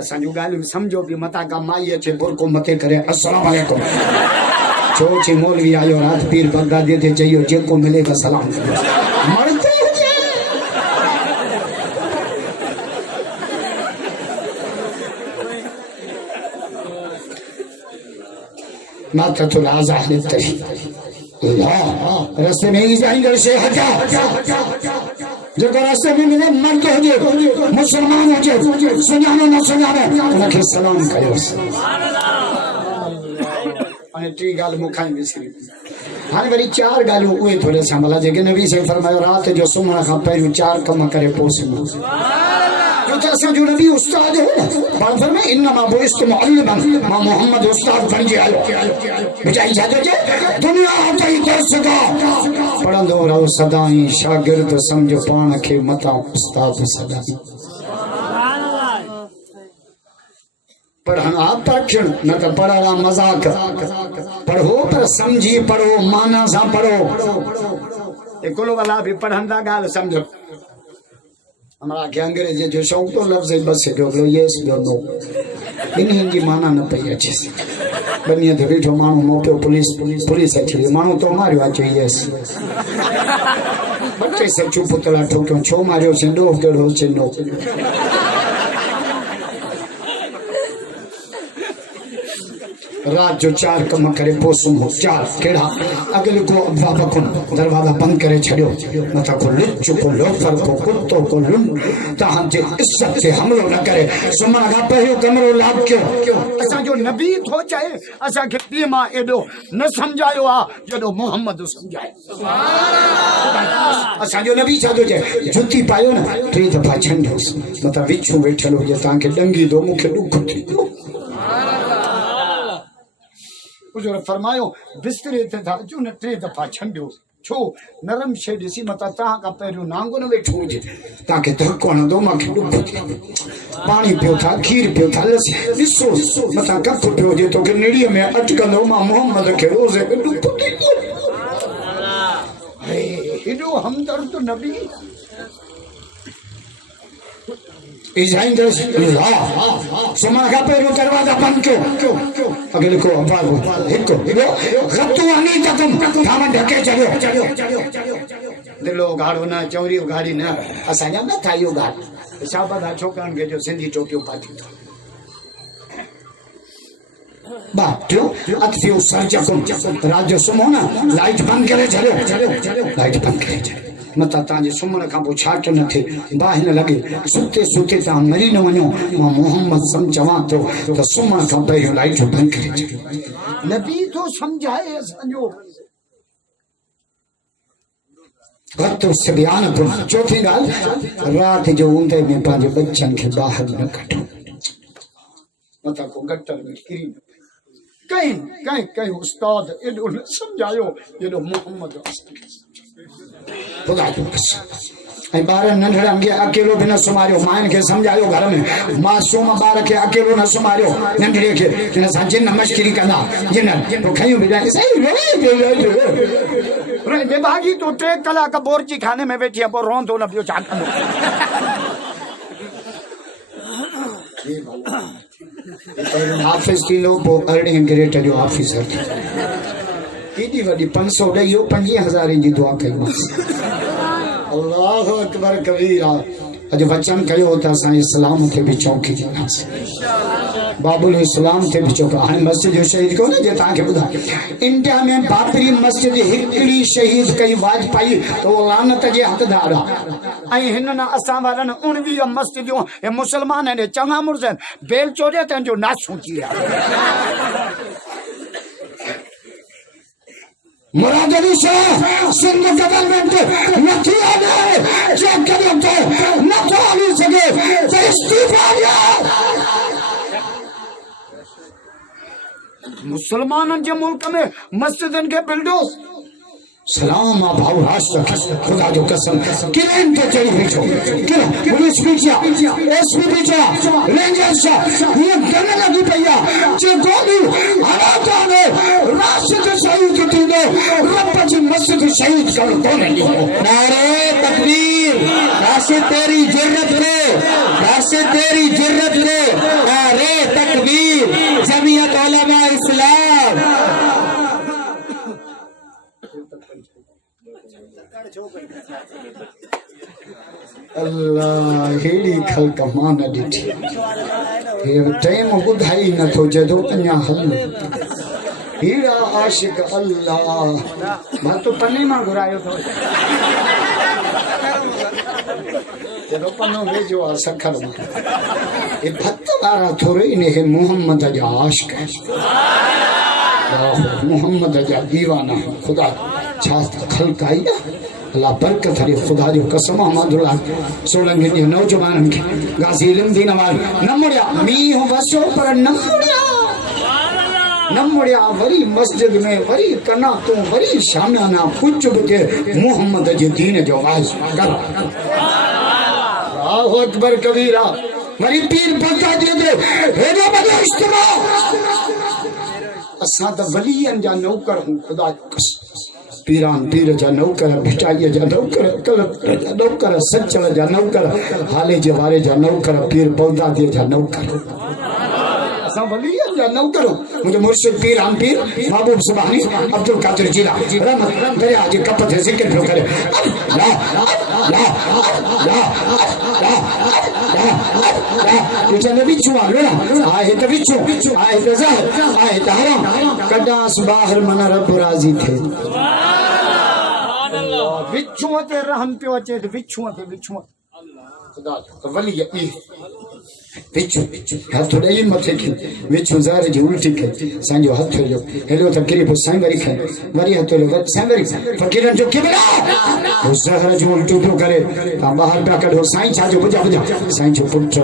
असांजो ॻाल्हियूं सम्झो कि मता का माई अचे बुरको मथे करे अस्सलाम वालेकुम छो चे मौलवी आयो रात पीर बगदादी ते चयो जेको मिले का सलाम मर्द नातुल आज़ाद तरी रस्ते में ही जाएंगे से हटा जो रास्ते में मिले मर्द हुजे मुसलमान हुजे सुञाणो न सुञाणो उनखे सलाम कयो अने टी गाल मुखाई विसरी हाणे वरी 4 ॻाल्हियूं उहे थोरे सां भला जेके नबी से फरमायो रात जो सुम्हण खां पहिरियों 4 कम करे पोइ सुम्हो जो तो असा जो नबी उस्ताद हो बात फरमाए इन्नमा बुइस्तु मुअल्लिमन मां मोहम्मद उस्ताद बन जे आयो बुझाई छा जे दुनिया तई दर्स का पढ़ंदो रहो सदाई शागिर्द समझ पाण खे मता उस्ताद सदाई पढ़ना परखण न तो पढ़ना मजाक पढ़ो पर समझी पढ़ो माना सा पढ़ो एकोलो वाला भी पढ़ंदा गाल समझो हमारा के अंग्रेजी जो शौक तो लफ्ज बस है जो यस जो नो इन्हीं की माना न पई अच्छे से बनिए तो बैठो मानो मोटो पुलिस अच्छी मानो तो मारियो अच्छे यस बच्चे से चुप तला ठोक्यो छो मारियो सिंडो केड़ो चिन्नो रात जो 4 कम करे पोसुम हो 4 केड़ा अगले को अब्बा बकुन दरवाजा बंद करे छड़ियो मथा को लुच्चो को लोफर को कुत्तो को लुन ताहं जे इज्जत से हमलो न करे सुमन का पहियो कमरो लाभ क्यों असा जो नबी थो चाहे असा के पीमा एडो न समझायो आ जदो मोहम्मद समझाए सुभान अल्लाह असा जो नबी छा जो जुती पायो न 3 दफा छंडो मथा विचू बैठलो जे ता के डंगी दो मुखे दुख थी हुजूर फरमायो बिस्तरे ते था जो न 3 दफा छंडियो छो नरम शे दिसी मता ता का पेरो नांगो न वेठो जे ताके धक्को न दो माके दुख थी पानी पियो था खीर पियो था लस्सी दिसो मता कप पियो जे तो के नेड़ी में अटकलो मा मोहम्मद के रोजे के दुख थी हे इदो हमदर्द नबी इजाइन दर्श अल्लाह सुमन का पेरो दरवाजा बंद क्यों अगले को अब्बा को हिको गत्तु अनी तकम थाम ढके चलो दिलो गाड़ो ना चौरी गाड़ी ना असा न थायो गाड़ शाबादा छोकरन के जो सिंधी टोपियो पाती बाटो अतफियो सरजकुम रात जो सुमो ना लाइट बंद करे चलो लाइट बंद करे चलो मता ताजे सुमन का पो छाट न थे बाहि न लगे सुते सुते ता मरी न वणो मां मोहम्मद समझवा तो सुमन का पहियो लाइट बंद करे नबी तो समझाए असांजो वक्त से बयान को चौथी गाल रात जो ऊंदे में पांजे बच्चन के बाहर न कटो मता को गटर में किरी कहीं उस्ताद एडो न समझायो एडो मोहम्मद खुदा जो ऐ बार नंढड़ा के अकेलो भी न सुमारियो मान के समझायो घर में मासूम बार के अकेलो न सुमारियो नंढड़े के न जिन मश्करी करना जिन तो खयो बिना सही रे बेभागी तो 3 कलाक बोरची खाने में बैठी अब रोन तो न पियो चाट ऑफिस की लोग अरड़े ग्रेट जो ऑफिसर केडी वडी 500 ॾियो 50,000 जी दुआ कई मां अल्लाह अकबर कबीरा अज वचन कयो त असां इस्लाम थे भी चौकी इंशाल्लाह बाबुल इस्लाम थे भी चौक हां मस्जिद जो शहीद को न जे ता के बुधा इंडिया में बाबरी मस्जिद हिकड़ी शहीद कई वाजपेयी तो लानत जे हकदार आई हिन न असां वारन 19 मस्जिदों ए मुसलमान ने चंगा मुर्जन बेल चोरे तन जो नाश सोची मुरादली शाह सिंध गवर्नमेंट नथी आने जो कदम तो न तो आने सके तो इस्तीफा दिया मुसलमानन जे मुल्क में मस्जिदन के बिल्डो सलाम आ भाव राष्ट्र खुदा जो कसम किलेन तो चढ़ी बिछो किलो पुलिस बिछा एसपी बिछा रेंजर सा ये गने लगी भैया जे गोली हराता ने राशिद शहीद थींदो रब जी मस्जिद शहीद कर कोने लिखो नारे तकबीर राशिद तेरी जुर्रत रे नारे तकबीर जमीयत उलमा इस्लाम अल्लाह हेड़ी खल्क मान ॾिठी हे टाइम ॿुधाई नथो जदो अञा हल हीरा आशिक अल्लाह मां तो पन्ने मां घुरायो तो जदो पन्नो भेजो आ सखर मां ए भत वारा थोरे ने मोहम्मद जा आशिक मोहम्मद जा दीवाना खुदा छा खल्क आई अल्लाह बरकत हरे खुदा जो कसम अहमदुल्लाह सोलंगी जे नौजवानन के गाजी इल्म दी नवाज न मुड़िया मींह वसो पर न मुड़िया वरी मस्जिद में वरी कना तू वरी शामियाना कुछ के मोहम्मद जे दीन जो वाज कर अल्लाहु अकबर कबीरा वरी पीर बता दे हेडो बदो इज्तिमा असा त वलियन जा नौकर हूं खुदा पीरान पीर जा नौकर भिटाई जा नौकर कलम जा नौकर सचल जा नौकर हाले जे वारे जा नौकर पीर बगदादी जा नौकर असा वलियन जा नौकर मुझे मुर्शिद पीरान पीर महबूब सुभानी अब्दुल कादिर जिला रहमत करे आज कप थे जिक्र जो करे ला ला ला ला इतने बिच्छू आ लो आए तो बिच्छू आए तो जहर आए तो हराम कदास बाहर मना रब राजी थे बिच्छू ते रहम पे अचे तो बिच्छू खुदा तो वली ई बिच्छू हाथ थोड़ा ये मथे की बिच्छू ज़ारे जी उल्टी के सांजो हाथ लो हेलो तो गिरी पर सांग वरी खाए वरी हाथ लो सांग वरी फकीरन जो किबला वो ज़हर जो उल्टी तो करे ता बाहर पे कर हो साईं छा जो बुझा साईं जो पुत्र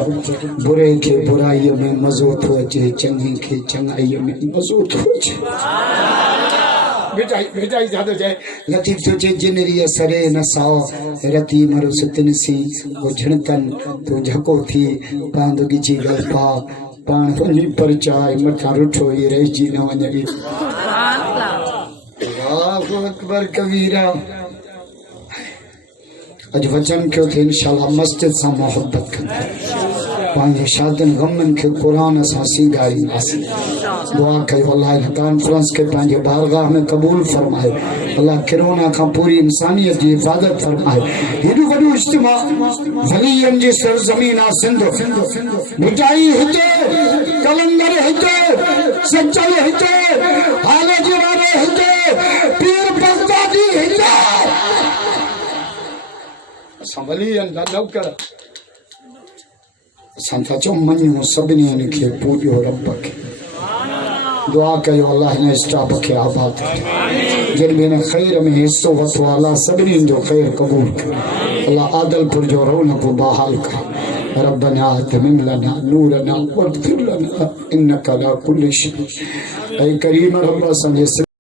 बुरे के बुराई में मज़ो तो अचे चंगी के चंगाई में मज़ो तो अचे बेटा ज्यादा जाए लतीफ सोचे जिनरी सरे न साओ रती मरु सतन सी वो झणकन तो झको थी पांद गिची गल पा पान वनी पर चाय मथा रुठो ये रह जी न वनी अल्लाहु अकबर कबीरा अज वचन क्यों थे इंशाल्लाह मस्जिद सा मोहब्बत कंदा पांजे शादन गमन के कुरान सा सिंगारी आसी दुआ कयो अल्लाह कॉन्फ्रेंस के पांजे बारगाह में कबूल फरमाए अल्लाह कोरोना का पूरी इंसानियत की हिफाजत फरमाए हेडो वडो इज्तिमा वलियन जी सरजमीन आ सिंध मिटाई हिते कलंदर हिते सच्चल हिते हाले जी वाले हिते पीर बगदादी हिते संभलियन दा नौकर संता चो मन्यो सभिनी के पूजो रब के दुआ कयो अल्लाह ने स्टाफ के आबाद जिन में खैर में हिस्सो वतो अल्लाह सभिनी जो खैर कबूल कर अल्लाह आदलपुर जो रौनक बहाल कर रब्बना आतमिम लना नूरना वगफिर लना इन्नका ला कुल्ली शै ऐ करीम रब्बा संजे